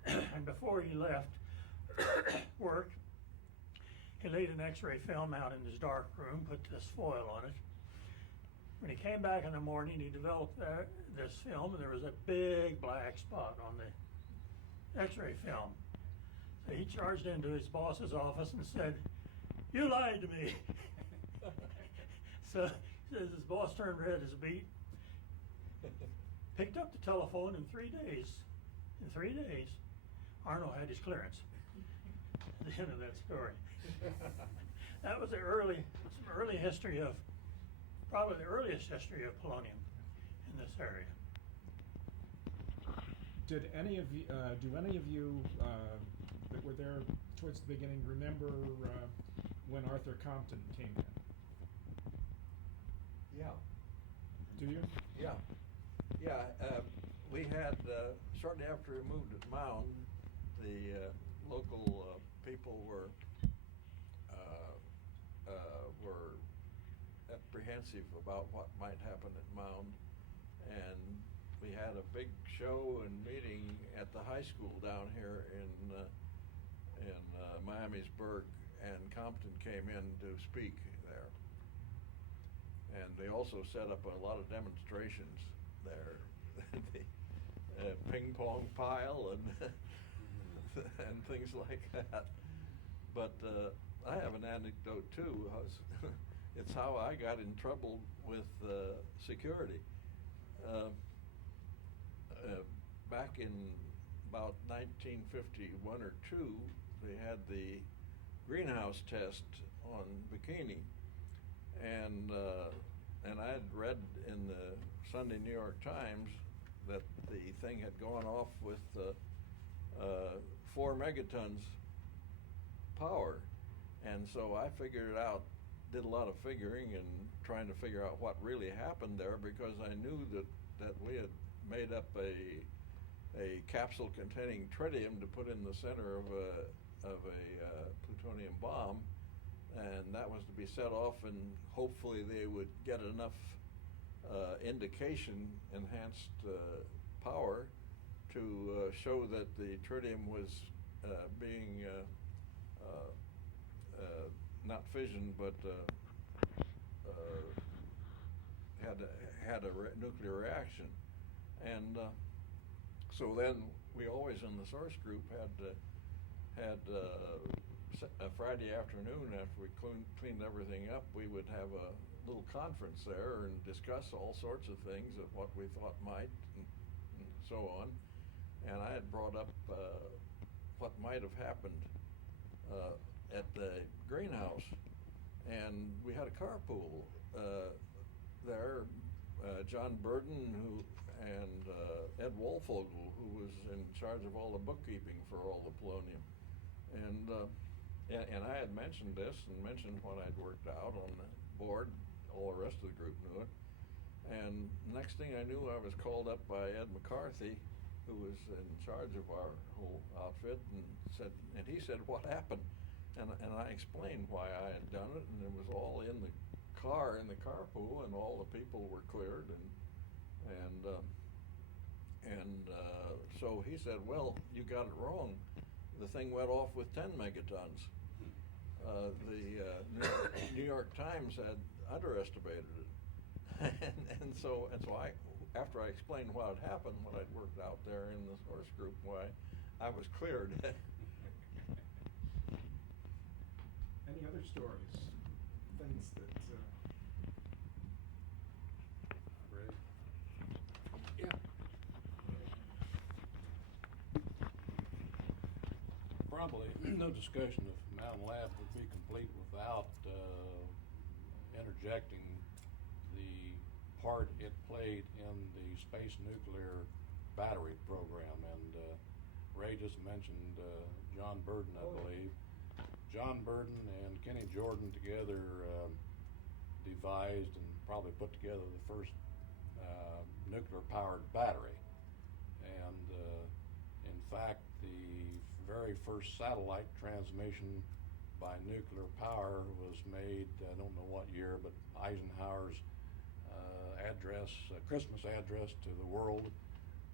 and before he left work, he laid an X-ray film out in his dark room, put this foil on it. When he came back in the morning, he developed this film, and there was a big black spot on the X-ray film. So he charged into his boss's office and said, you lied to me. So his boss turned red as a beet, picked up the telephone in 3 days. In 3 days, Arno had his clearance. At the end of that story. That was some early history of, probably the earliest history of polonium in this area. Did any of you, do any of you that were there towards the beginning remember when Arthur Compton came in? Yeah. Do you? Yeah. Yeah, we had, shortly after we moved to Mound, the local people were apprehensive about what might happen at Mound, and we had a big show and meeting at the high school down here in Miamisburg, and Compton came in to speak there. And they also set up a lot of demonstrations there, the ping pong pile and and things like that. But I have an anecdote too. It's how I got in trouble with security. Back in about 1951 or 2, they had the greenhouse test on Bikini, and I had read in the Sunday New York Times that the thing had gone off with 4 megatons power, and so I figured it out, did a lot of figuring and trying to figure out what really happened there, because I knew that we had made up a capsule containing tritium to put in the center of a plutonium bomb, and that was to be set off, and hopefully they would get enough indication, enhanced power, to show that the tritium was being not fission, but had a nuclear reaction. And so then we always in the source group had had a Friday afternoon after we cleaned everything up, we would have a little conference there and discuss all sorts of things of what we thought might and so on. And I had brought up what might have happened at the greenhouse, and we had a carpool there. John Burden and Ed Wolfogel, who was in charge of all the bookkeeping for all the polonium, and I had mentioned this and mentioned what I'd worked out on the board. All the rest of the group knew it, and next thing I knew, I was called up by Ed McCarthy, who was in charge of our whole outfit, and he said, "What happened?" And I explained why I had done it, and it was all in the car in the carpool, and all the people were cleared, and so he said, "Well, you got it wrong. The thing went off with 10 megatons." The New York Times had underestimated it, and so I, after I explained what had happened, what I'd worked out there in the source group, why I was cleared. Any other stories? Things that, Ray? Yeah. Probably no discussion of Mound Lab would be complete without interjecting the part it played in the space nuclear battery program. And Ray just mentioned John Burden, I believe. John Burden and Kenny Jordan together devised and probably put together the first nuclear-powered battery. And in fact, the very first satellite transmission by nuclear power was made, I don't know what year, but Eisenhower's Christmas address to the world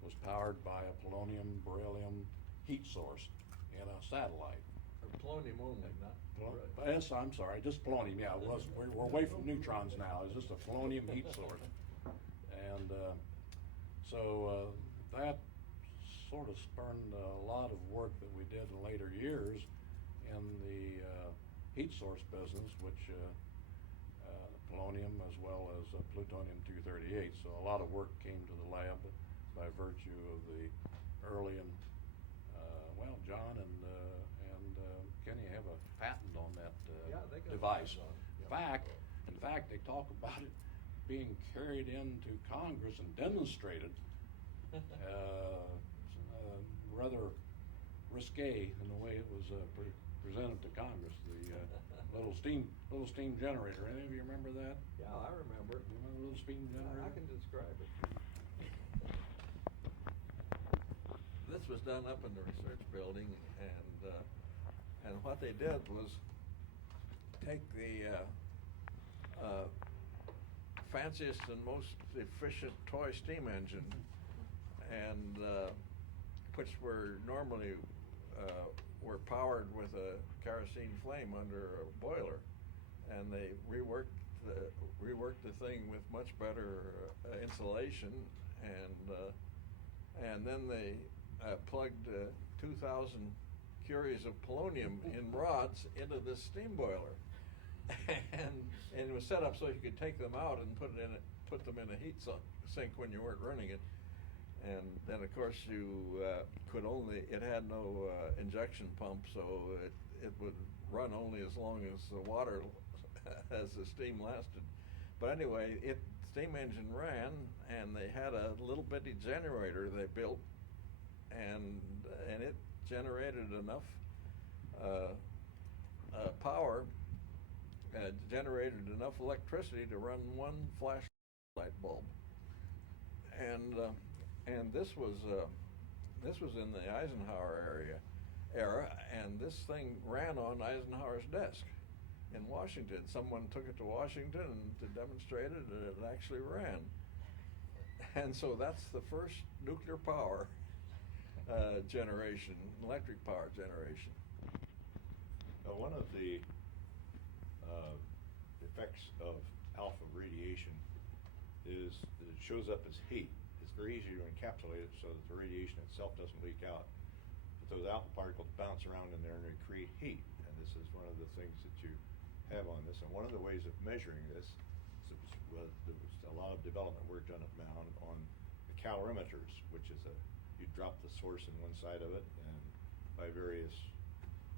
was powered by a polonium beryllium heat source in a satellite. Or polonium only, not. Yes, I'm sorry, just polonium. Yeah, we're away from neutrons now. It's just a polonium heat source, and so that sort of spurned a lot of work that we did in later years in the heat source business, which polonium as well as plutonium-238. So a lot of work came to the lab by virtue of the early and John and Kenny have a patent on that device. In fact, they talk about it being carried into Congress and demonstrated. Rather risque in the way it was presented to Congress. The little steam generator. Any of you remember that? Yeah, I remember. You remember the little steam generator? I can describe it. This was done up in the research building, and what they did was take the fanciest and most efficient toy steam engine, and which were normally were powered with a kerosene flame under a boiler, and they reworked the thing with much better insulation, and then they plugged 2,000 curies of polonium in rods into this steam boiler, and it was set up so you could take them out and put them in a heat sink when you weren't running it. And then of course you it had no injection pump, so it would run only as long as the water as the steam lasted. But anyway, steam engine ran, and they had a little bitty generator they built, and it generated enough power, generated enough electricity to run one flashlight bulb. And this was in the Eisenhower era, and this thing ran on Eisenhower's desk in Washington. Someone took it to Washington to demonstrate it, and it actually ran. And so that's the first nuclear power generation, electric power generation. One of the effects of alpha radiation is that it shows up as heat. It's very easy to encapsulate it so that the radiation itself doesn't leak out. But those alpha particles bounce around in there and they create heat. And this is one of the things that you have on this. And one of the ways of measuring this was there was a lot of development work done at Mound on the calorimeters, which is you drop the source in one side of it, and by various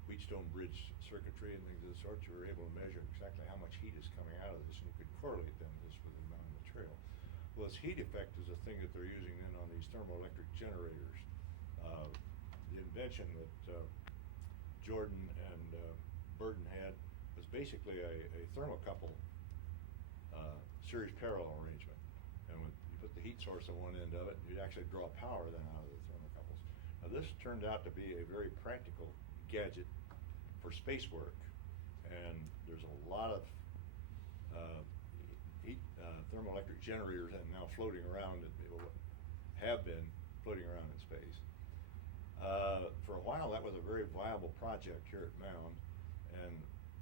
Wheatstone bridge circuitry and things of the sort, you were able to measure exactly how much heat is coming out of this, and you could correlate them this with the amount of material. Well, this heat effect is a thing that they're using then on these thermoelectric generators. The invention that Jordan and Burden had was basically a thermocouple series parallel arrangement. And when you put the heat source on one end of it, you'd actually draw power then out of the thermocouples. Now this turned out to be a very practical gadget for space work, and there's a lot of thermoelectric generators and now floating around, have been floating around in space. For a while that was a very viable project here at Mound, and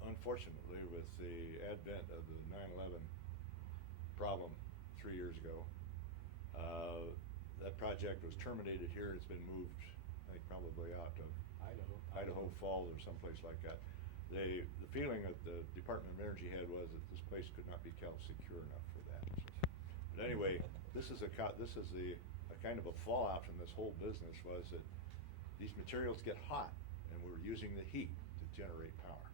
unfortunately with the advent of the 9/11 problem 3 years ago, that project was terminated here. It's been moved, I think, probably out to Idaho Falls or someplace like that. The feeling that the Department of Energy had was that this place could not be kept secure enough for that. But anyway, this is a kind of a fallout from this whole business was that these materials get hot, and we're using the heat to generate power.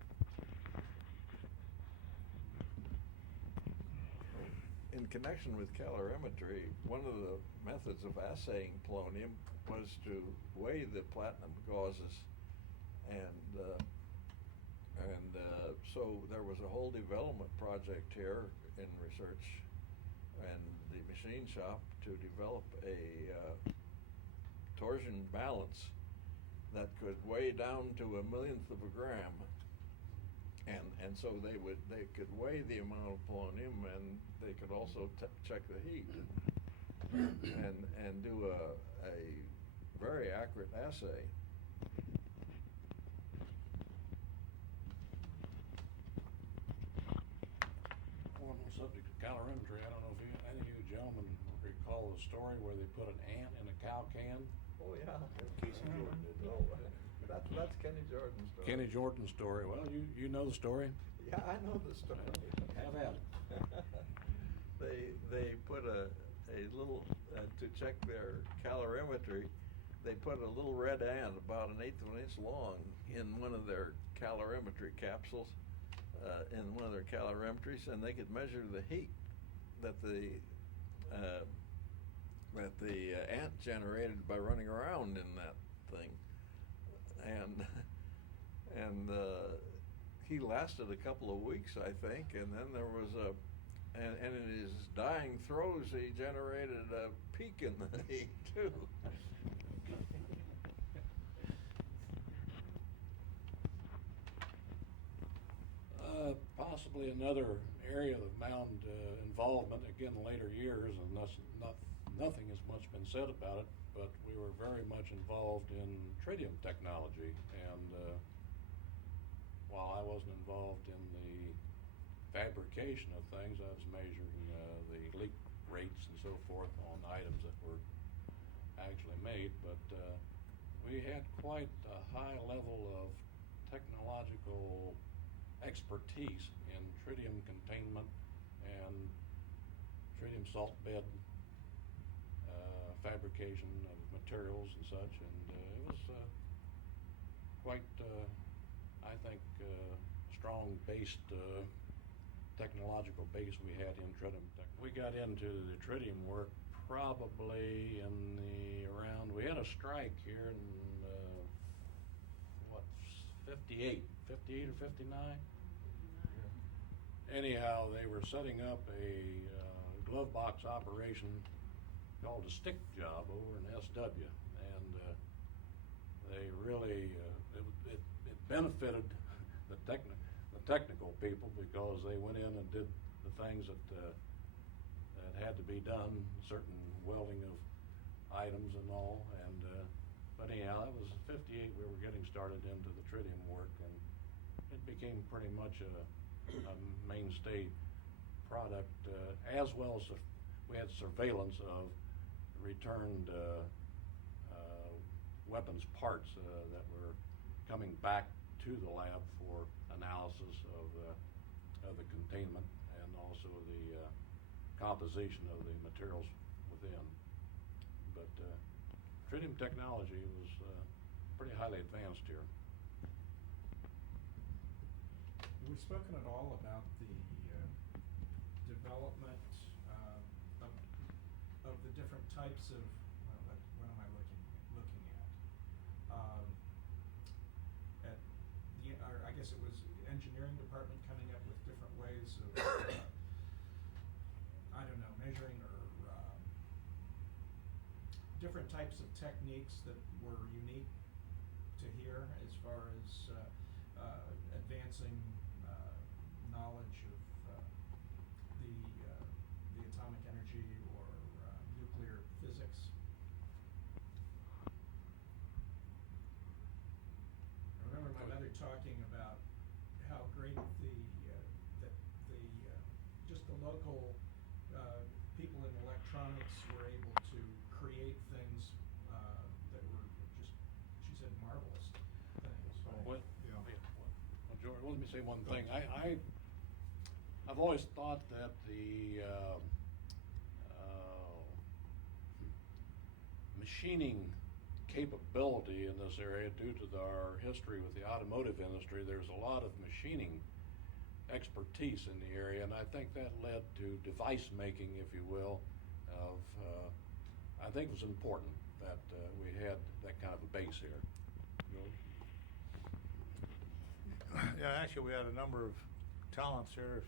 In connection with calorimetry, one of the methods of assaying polonium was to weigh the platinum gauzes, and so there was a whole development project here in research and the machine shop to develop a torsion balance that could weigh down to 1/1,000,000 of a gram, and so they could weigh the amount of polonium, and they could also check the heat and do a very accurate assay. On the subject of calorimetry, I don't know if any of you gentlemen recall the story where they put an ant in a cow can. Oh yeah, Casey Jordan did. that's Kenny Jordan's story. Kenny Jordan's story. Well, you know the story. Yeah, I know the story. Have at it. They put a little to check their calorimetry. They put a little red ant about 1/8 of an inch long in one of their calorimetry capsules, in one of their calorimetries, and they could measure the heat that the ant generated by running around in that thing, and he lasted a couple of weeks, I think, and then there was and in his dying throes he generated a peak in the heat too. Possibly another area of Mound involvement, again, later years, and nothing has much been said about it, but we were very much involved in tritium technology, and while I wasn't involved in the fabrication of things, I was measuring the leak rates and so forth on items that were actually made, but we had quite a high level of technological expertise in tritium containment and tritium salt bed fabrication of materials and such, and it was quite, I think, strong based technological base we had in tritium. We got into the tritium work probably in we had a strike here in 58 or 59? Anyhow, they were setting up a glove box operation called a stick job over in SW, and they really it benefited the technical people because they went in and did the things that had to be done, certain welding of items and all, and but anyhow, that was 58. We were getting started into the tritium work, and it became pretty much a mainstay product, as well as we had surveillance of returned weapons parts that were coming back to the lab for analysis of the containment and also the composition of the materials within. But tritium technology was pretty highly advanced here. Have we spoken at all about the development of the different types of, what am I looking at? I guess it was the engineering department coming up with different ways of, I don't know, measuring or different types of techniques that were unique to here as far as advancing knowledge of the atomic energy or nuclear physics. I remember my mother talking about how great just the local people in electronics were able to create things that were just, she said, marvelous things. Well, Yeah. well, George, let me say one thing. I've always thought that the machining capability in this area, due to our history with the automotive industry, there's a lot of machining expertise in the area, and I think that led to device making, if you will, of I think it was important that we had that kind of a base here. Yeah, actually, we had a number of talents here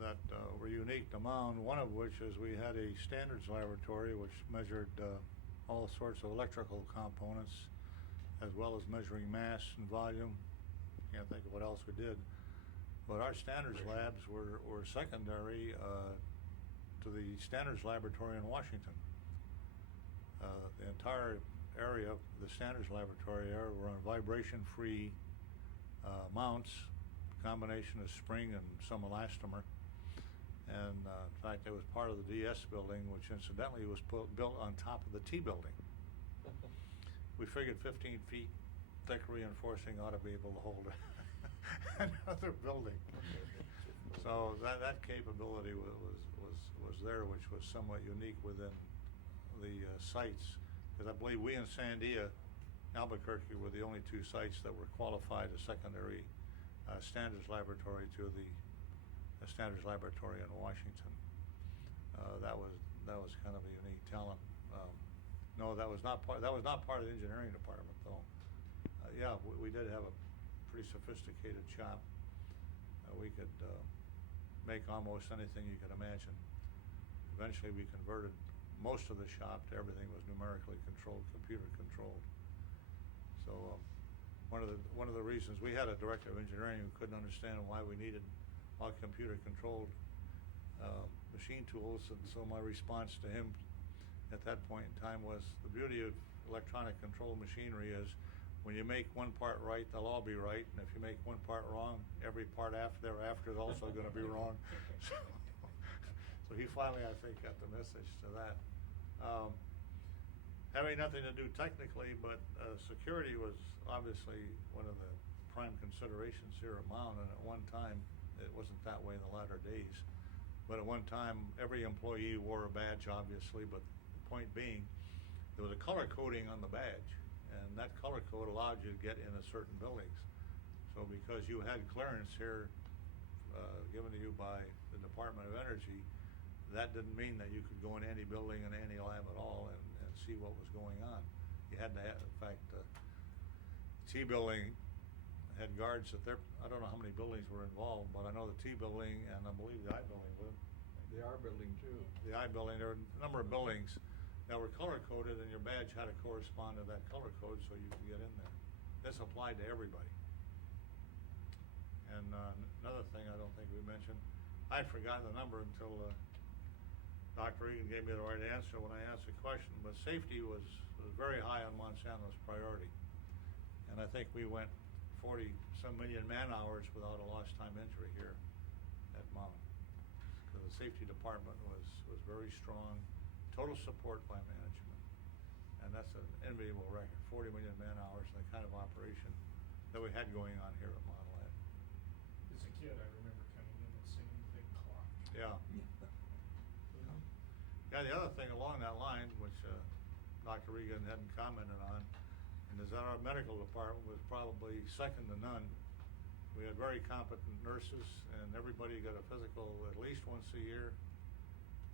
that were unique to Mound, one of which is we had a standards laboratory which measured all sorts of electrical components, as well as measuring mass and volume. Can't think of what else we did. But our standards labs were secondary to the standards laboratory in Washington. The entire area, the standards laboratory area, were on vibration-free mounts, combination of spring and some elastomer. And in fact, it was part of the DS building, which incidentally was built on top of the T building. We figured 15 feet thick reinforcing ought to be able to hold another building. So that capability was there, which was somewhat unique within the sites, because I believe we in Sandia, Albuquerque, were the only two sites that were qualified as secondary standards laboratory to the standards laboratory in Washington. That was kind of a unique talent. No, that was not part of the engineering department, though. Yeah, we did have a pretty sophisticated shop. We could make almost anything you could imagine. Eventually, we converted most of the shop to everything was numerically controlled, computer controlled. So one of the reasons we had a director of engineering who couldn't understand why we needed all computer controlled machine tools, and so my response to him at that point in time was, the beauty of electronic control machinery is when you make one part right, they'll all be right, and if you make one part wrong, every part thereafter is also going to be wrong. So he finally, I think, got the message to that. Having nothing to do technically, but security was obviously one of the prime considerations here at Mound, and at one time, it wasn't that way in the latter days, but at one time, every employee wore a badge, obviously, but the point being, there was a color coding on the badge, and that color code allowed you to get into certain buildings. So because you had clearance here given to you by the Department of Energy, that didn't mean that you could go in any building and any lab at all and see what was going on. You had to have, in fact, T building had guards that I don't know how many buildings were involved, but I know the T building and I believe the I building would. The R building too. The I building, there were a number of buildings that were color coded, and your badge had to correspond to that color code so you could get in there. This applied to everybody. And another thing I don't think we mentioned, I'd forgotten the number until Dr. Reagan gave me the right answer when I asked the question, but safety was very high on Monsanto's priority. And I think we went 40-some million man-hours without a lost time injury here at Mound. So the safety department was very strong, total support by management. And that's an enviable record, 40 million man-hours, and the kind of operation that we had going on here at Model N. As a kid, I remember coming in and seeing the big clock. Yeah. Yeah, the other thing along that line, which Dr. Reagan hadn't commented on, and is that our medical department was probably second to none. We had very competent nurses, and everybody got a physical at least once a year.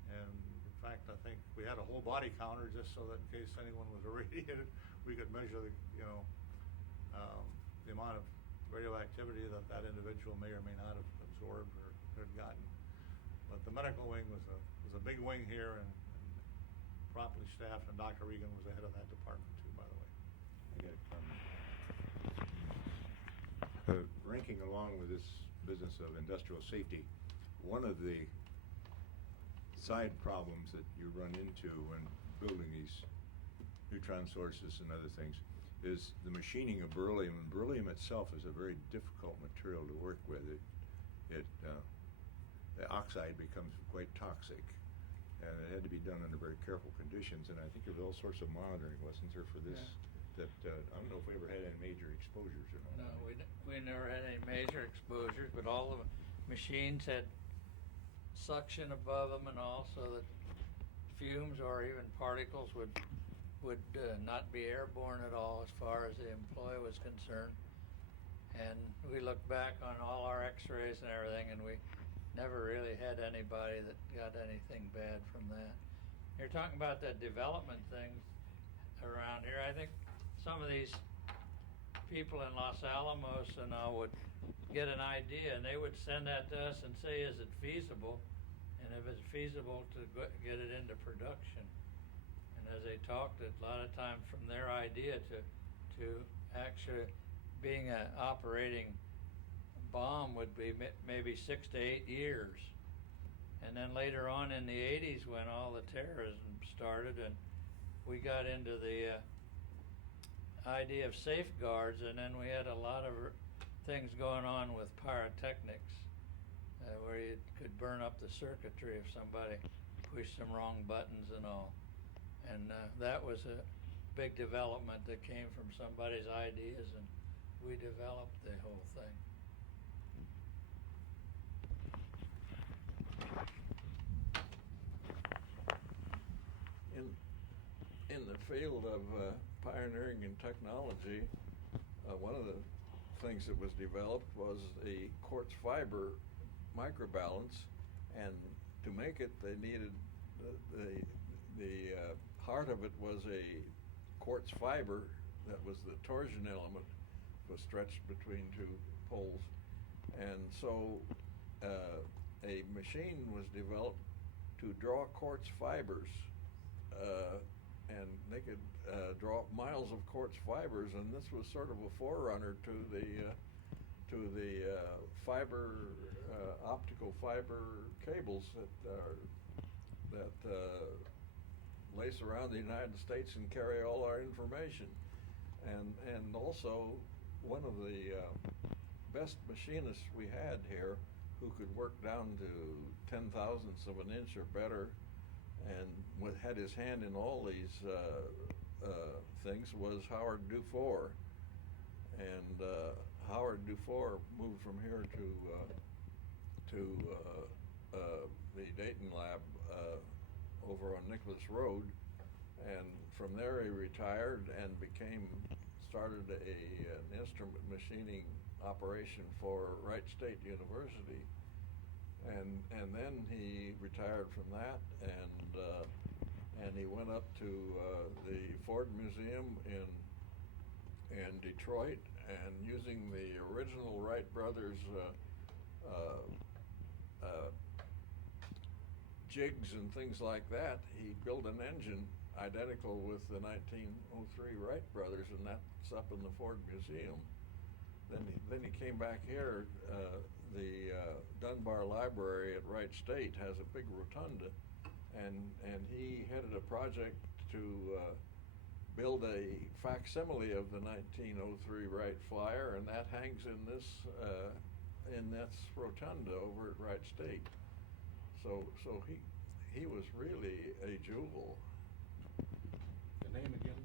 And in fact, I think we had a whole body counter just so that in case anyone was irradiated, we could measure the, the amount of radioactivity that that individual may or may not have absorbed or had gotten. But the medical wing was a big wing here and properly staffed, and Dr. Reagan was the head of that department too, by the way. I got a comment. Ranking along with this business of industrial safety, one of the side problems that you run into when building these neutron sources and other things is the machining of beryllium. And beryllium itself is a very difficult material to work with. The oxide becomes quite toxic, and it had to be done under very careful conditions. And I think there was all sorts of monitoring, wasn't there, for this? Yeah. That I don't know if we ever had any major exposures or not. No, we never had any major exposures, but all the machines had suction above them and all, so that fumes or even particles would not be airborne at all as far as the employee was concerned. And we looked back on all our x-rays and everything, and we never really had anybody that got anything bad from that. You're talking about that development thing around here. I think some of these people in Los Alamos and all would get an idea, and they would send that to us and say, is it feasible? And if it's feasible to get it into production. And as they talked, a lot of times from their idea to actually being an operating bomb would be maybe 6 to 8 years. And then later on in the 80s, when all the terrorism started and we got into the idea of safeguards, and then we had a lot of things going on with pyrotechnics where you could burn up the circuitry if somebody pushed some wrong buttons and all. And that was a big development that came from somebody's ideas, and we developed the whole thing. In the field of pioneering in technology, one of the things that was developed was a quartz fiber microbalance, and to make it they needed the heart of it was a quartz fiber that was the torsion element was stretched between two poles, and so a machine was developed to draw quartz fibers, and they could draw miles of quartz fibers, and this was sort of a forerunner to the fiber optical fiber cables that lace around the United States and carry all our information, and also one of the best machinists we had here, who could work down to 10,000ths of an inch or better, and had his hand in all these things, was Howard Dufour. And Howard Dufour moved from here to the Dayton lab over on Nicholas Road, and from there he retired and started an instrument machining operation for Wright State University. And then he retired from that, and he went up to the Ford Museum in Detroit, and using the original Wright brothers jigs and things like that, he built an engine identical with the 1903 Wright brothers, and that's up in the Ford Museum. Then he came back here. The Dunbar Library at Wright State has a big rotunda, and he headed a project to build a facsimile of the 1903 Wright Flyer, and that hangs in this rotunda over at Wright State. So he was really a jewel. The name again?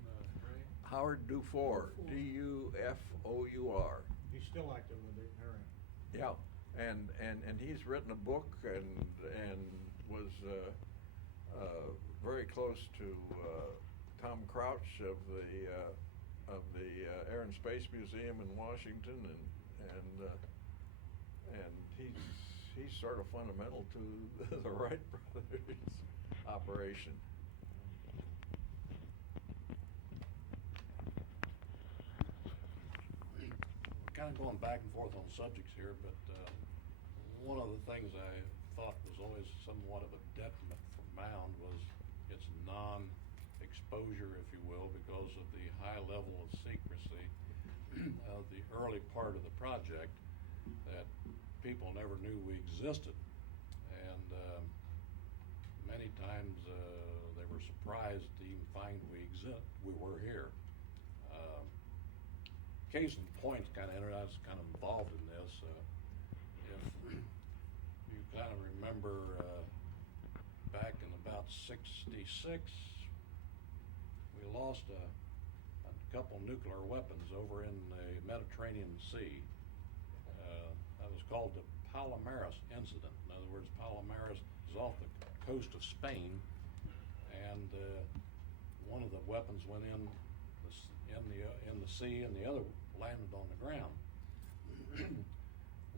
Howard Dufour, Dufour. He's still active in the Dayton area. Yeah, and he's written a book and was very close to Tom Crouch of the Air and Space Museum in Washington, and he's sort of fundamental to the Wright brothers operation. We're kind of going back and forth on subjects here, but one of the things I thought was always somewhat of a detriment for Mound was its non-exposure, if you will, because of the high level of secrecy of the early part of the project, that people never knew we existed. And many times they were surprised to even find we were here. Case in point, I was kind of involved in this. If you kind of remember back in about '66, we lost a couple nuclear weapons over in the Mediterranean Sea. That was called the Palomares incident. In other words, Palomares is off the coast of Spain, and one of the weapons went in the sea, and the other landed on the ground.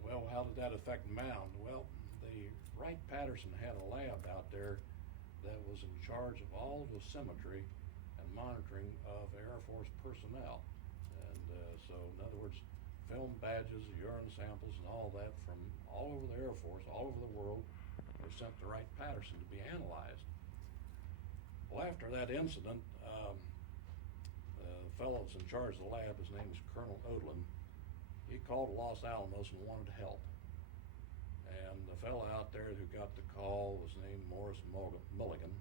Well, how did that affect Mound? Well, the Wright-Patterson had a lab out there that was in charge of all the dosimetry and monitoring of Air Force personnel. And so, in other words, film badges, urine samples, and all that from all over the Air Force, all over the world, were sent to Wright-Patterson to be analyzed. Well, after that incident, the fellow that's in charge of the lab, his name is Colonel Odlin, he called Los Alamos and wanted help. And the fellow out there who got the call was named Morris Milligan.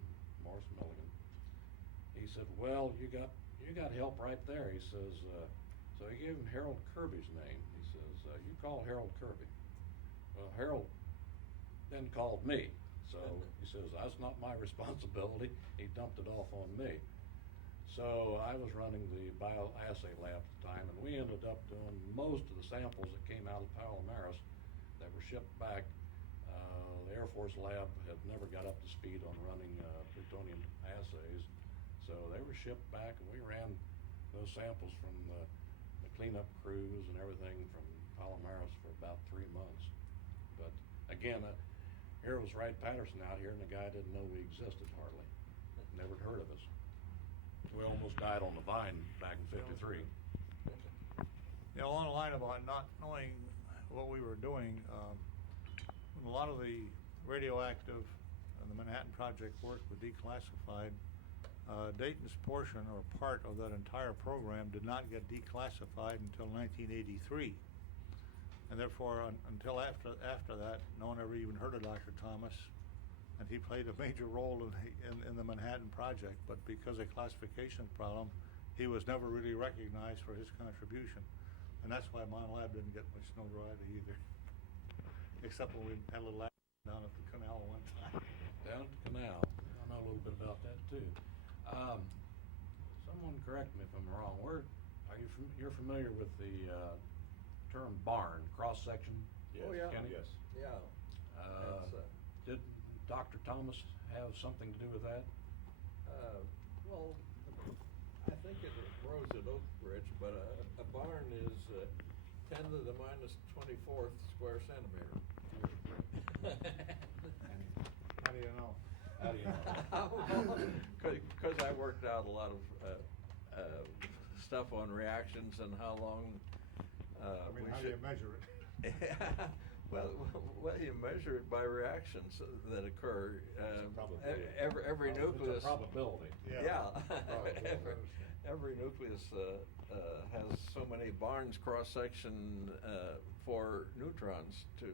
He said, "Well, you got help right there." He says, so he gave him Harold Kirby's name. He says, "You call Harold Kirby." Well, Harold then called me. So he says, "That's not my responsibility." He dumped it off on me. So I was running the bioassay lab at the time, and we ended up doing most of the samples that came out of Palomares that were shipped back. The Air Force lab had never got up to speed on running plutonium assays, so they were shipped back, and we ran those samples from the cleanup crews and everything from Palomares for about 3 months. But again, here was Wright-Patterson out here, and the guy didn't know we existed hardly. Never heard of us. We almost died on the vine back in '53. Yeah, along the line about not knowing what we were doing, when a lot of the radioactive and the Manhattan Project work was declassified, Dayton's portion or part of that entire program did not get declassified until 1983. And therefore, until after that, no one ever even heard of Dr. Thomas. And he played a major role in the Manhattan Project, but because of classification problem, he was never really recognized for his contribution. And that's why my lab didn't get much notoriety either, except when we had a little lab down at the canal one time. Down at the canal. I know a little bit about that too. Someone correct me if I'm wrong. You're familiar with the term barn, cross section? Oh yeah. Kenny? Yes. Yeah. Did Dr. Thomas have something to do with that? Well, I think it rose at Oak Ridge, but a barn is 10 to the minus 24th square centimeter. How do you know? How do you know? Because I worked out a lot of stuff on reactions and how long. How do you measure it? Well, you measure it by reactions that occur. Every nucleus. It's a probability. Yeah. Every nucleus has so many Barnes cross section for neutrons to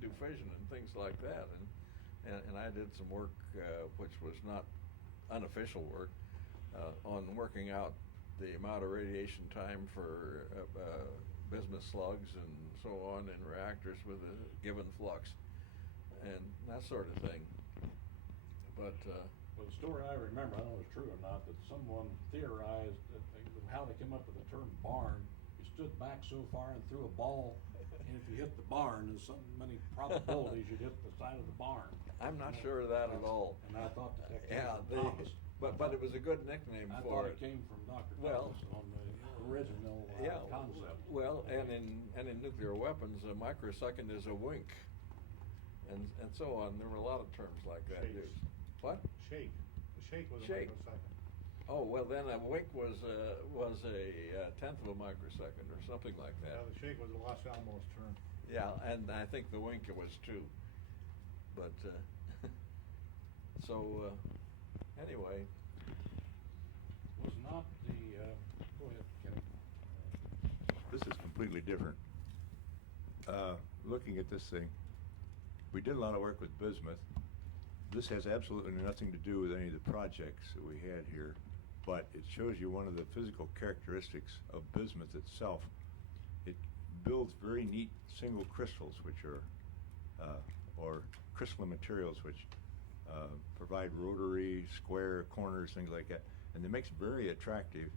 do fission and things like that. And I did some work which was not unofficial work on working out the amount of radiation time for bismuth slugs and so on in reactors with a given flux and that sort of thing. But Well, the story I remember, I don't know if it's true or not, that someone theorized that how they came up with the term barn. You stood back so far and threw a ball, and if you hit the barn, there's so many probabilities you'd hit the side of the barn. I'm not sure of that at all. And I thought that came Yeah, from Thomas. but it was a good nickname I for thought it came from Dr. Well, Thomas on the original Yeah, concept. well, and in nuclear weapons, a microsecond is a wink, and so on. There were a lot of terms like that Shakes. used. What? Shake. The shake was a Shake. microsecond. Oh, well, then a wink was a tenth of a microsecond or something like Yeah, that. the shake was a Los Alamos term. Yeah, and I think the wink was too. But so anyway, Was not the, go ahead, Kenny. This is completely different. Looking at this thing, we did a lot of work with bismuth. This has absolutely nothing to do with any of the projects that we had here, but it shows you one of the physical characteristics of bismuth itself. It builds very neat single crystals, which are, or crystalline materials, which provide rotary, square corners, things like that, and it makes very attractive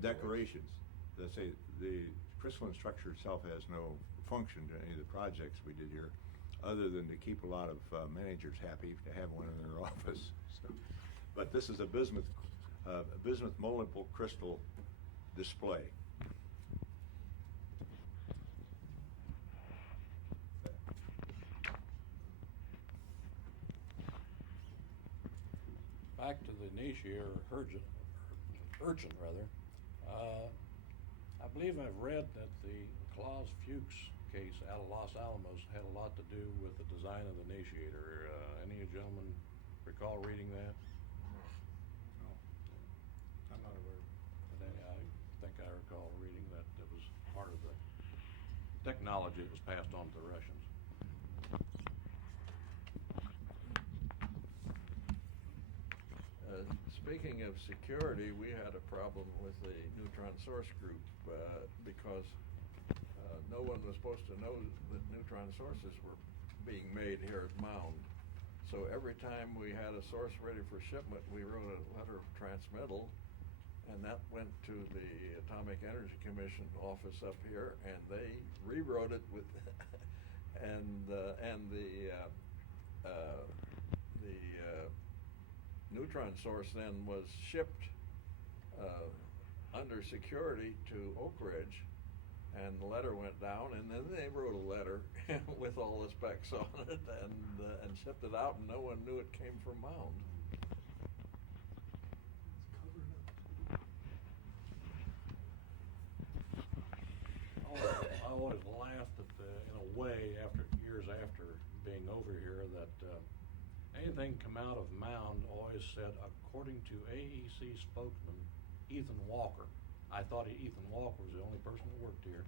decorations. Let's say the crystalline structure itself has no function to any of the projects we did here, other than to keep a lot of managers happy to have one in their office. So, but this is a bismuth multiple crystal display. Back to the Initiator urchin rather. I believe I've read that the Claus Fuchs case out of Los Alamos had a lot to do with the design of the Initiator. Any of you gentlemen recall reading that? No, I'm not aware of it. I think I recall reading that it was part of the technology that was passed on to the Russians. Speaking of security, we had a problem with the Neutron source group because no one was supposed to know that neutron sources were being made here at Mound. So every time we had a source ready for shipment, we wrote a letter of transmittal, and that went to the Atomic Energy Commission office up here, and they rewrote it with, and the neutron source then was shipped under security to Oak Ridge, and the letter went down, and then they wrote a letter with all the specs on it and shipped it out, and no one knew it came from Mound. I always laughed at in a way, years after being over here, that anything come out of Mound always said, according to AEC spokesman Ethan Walker. I thought Ethan Walker was the only person that worked here.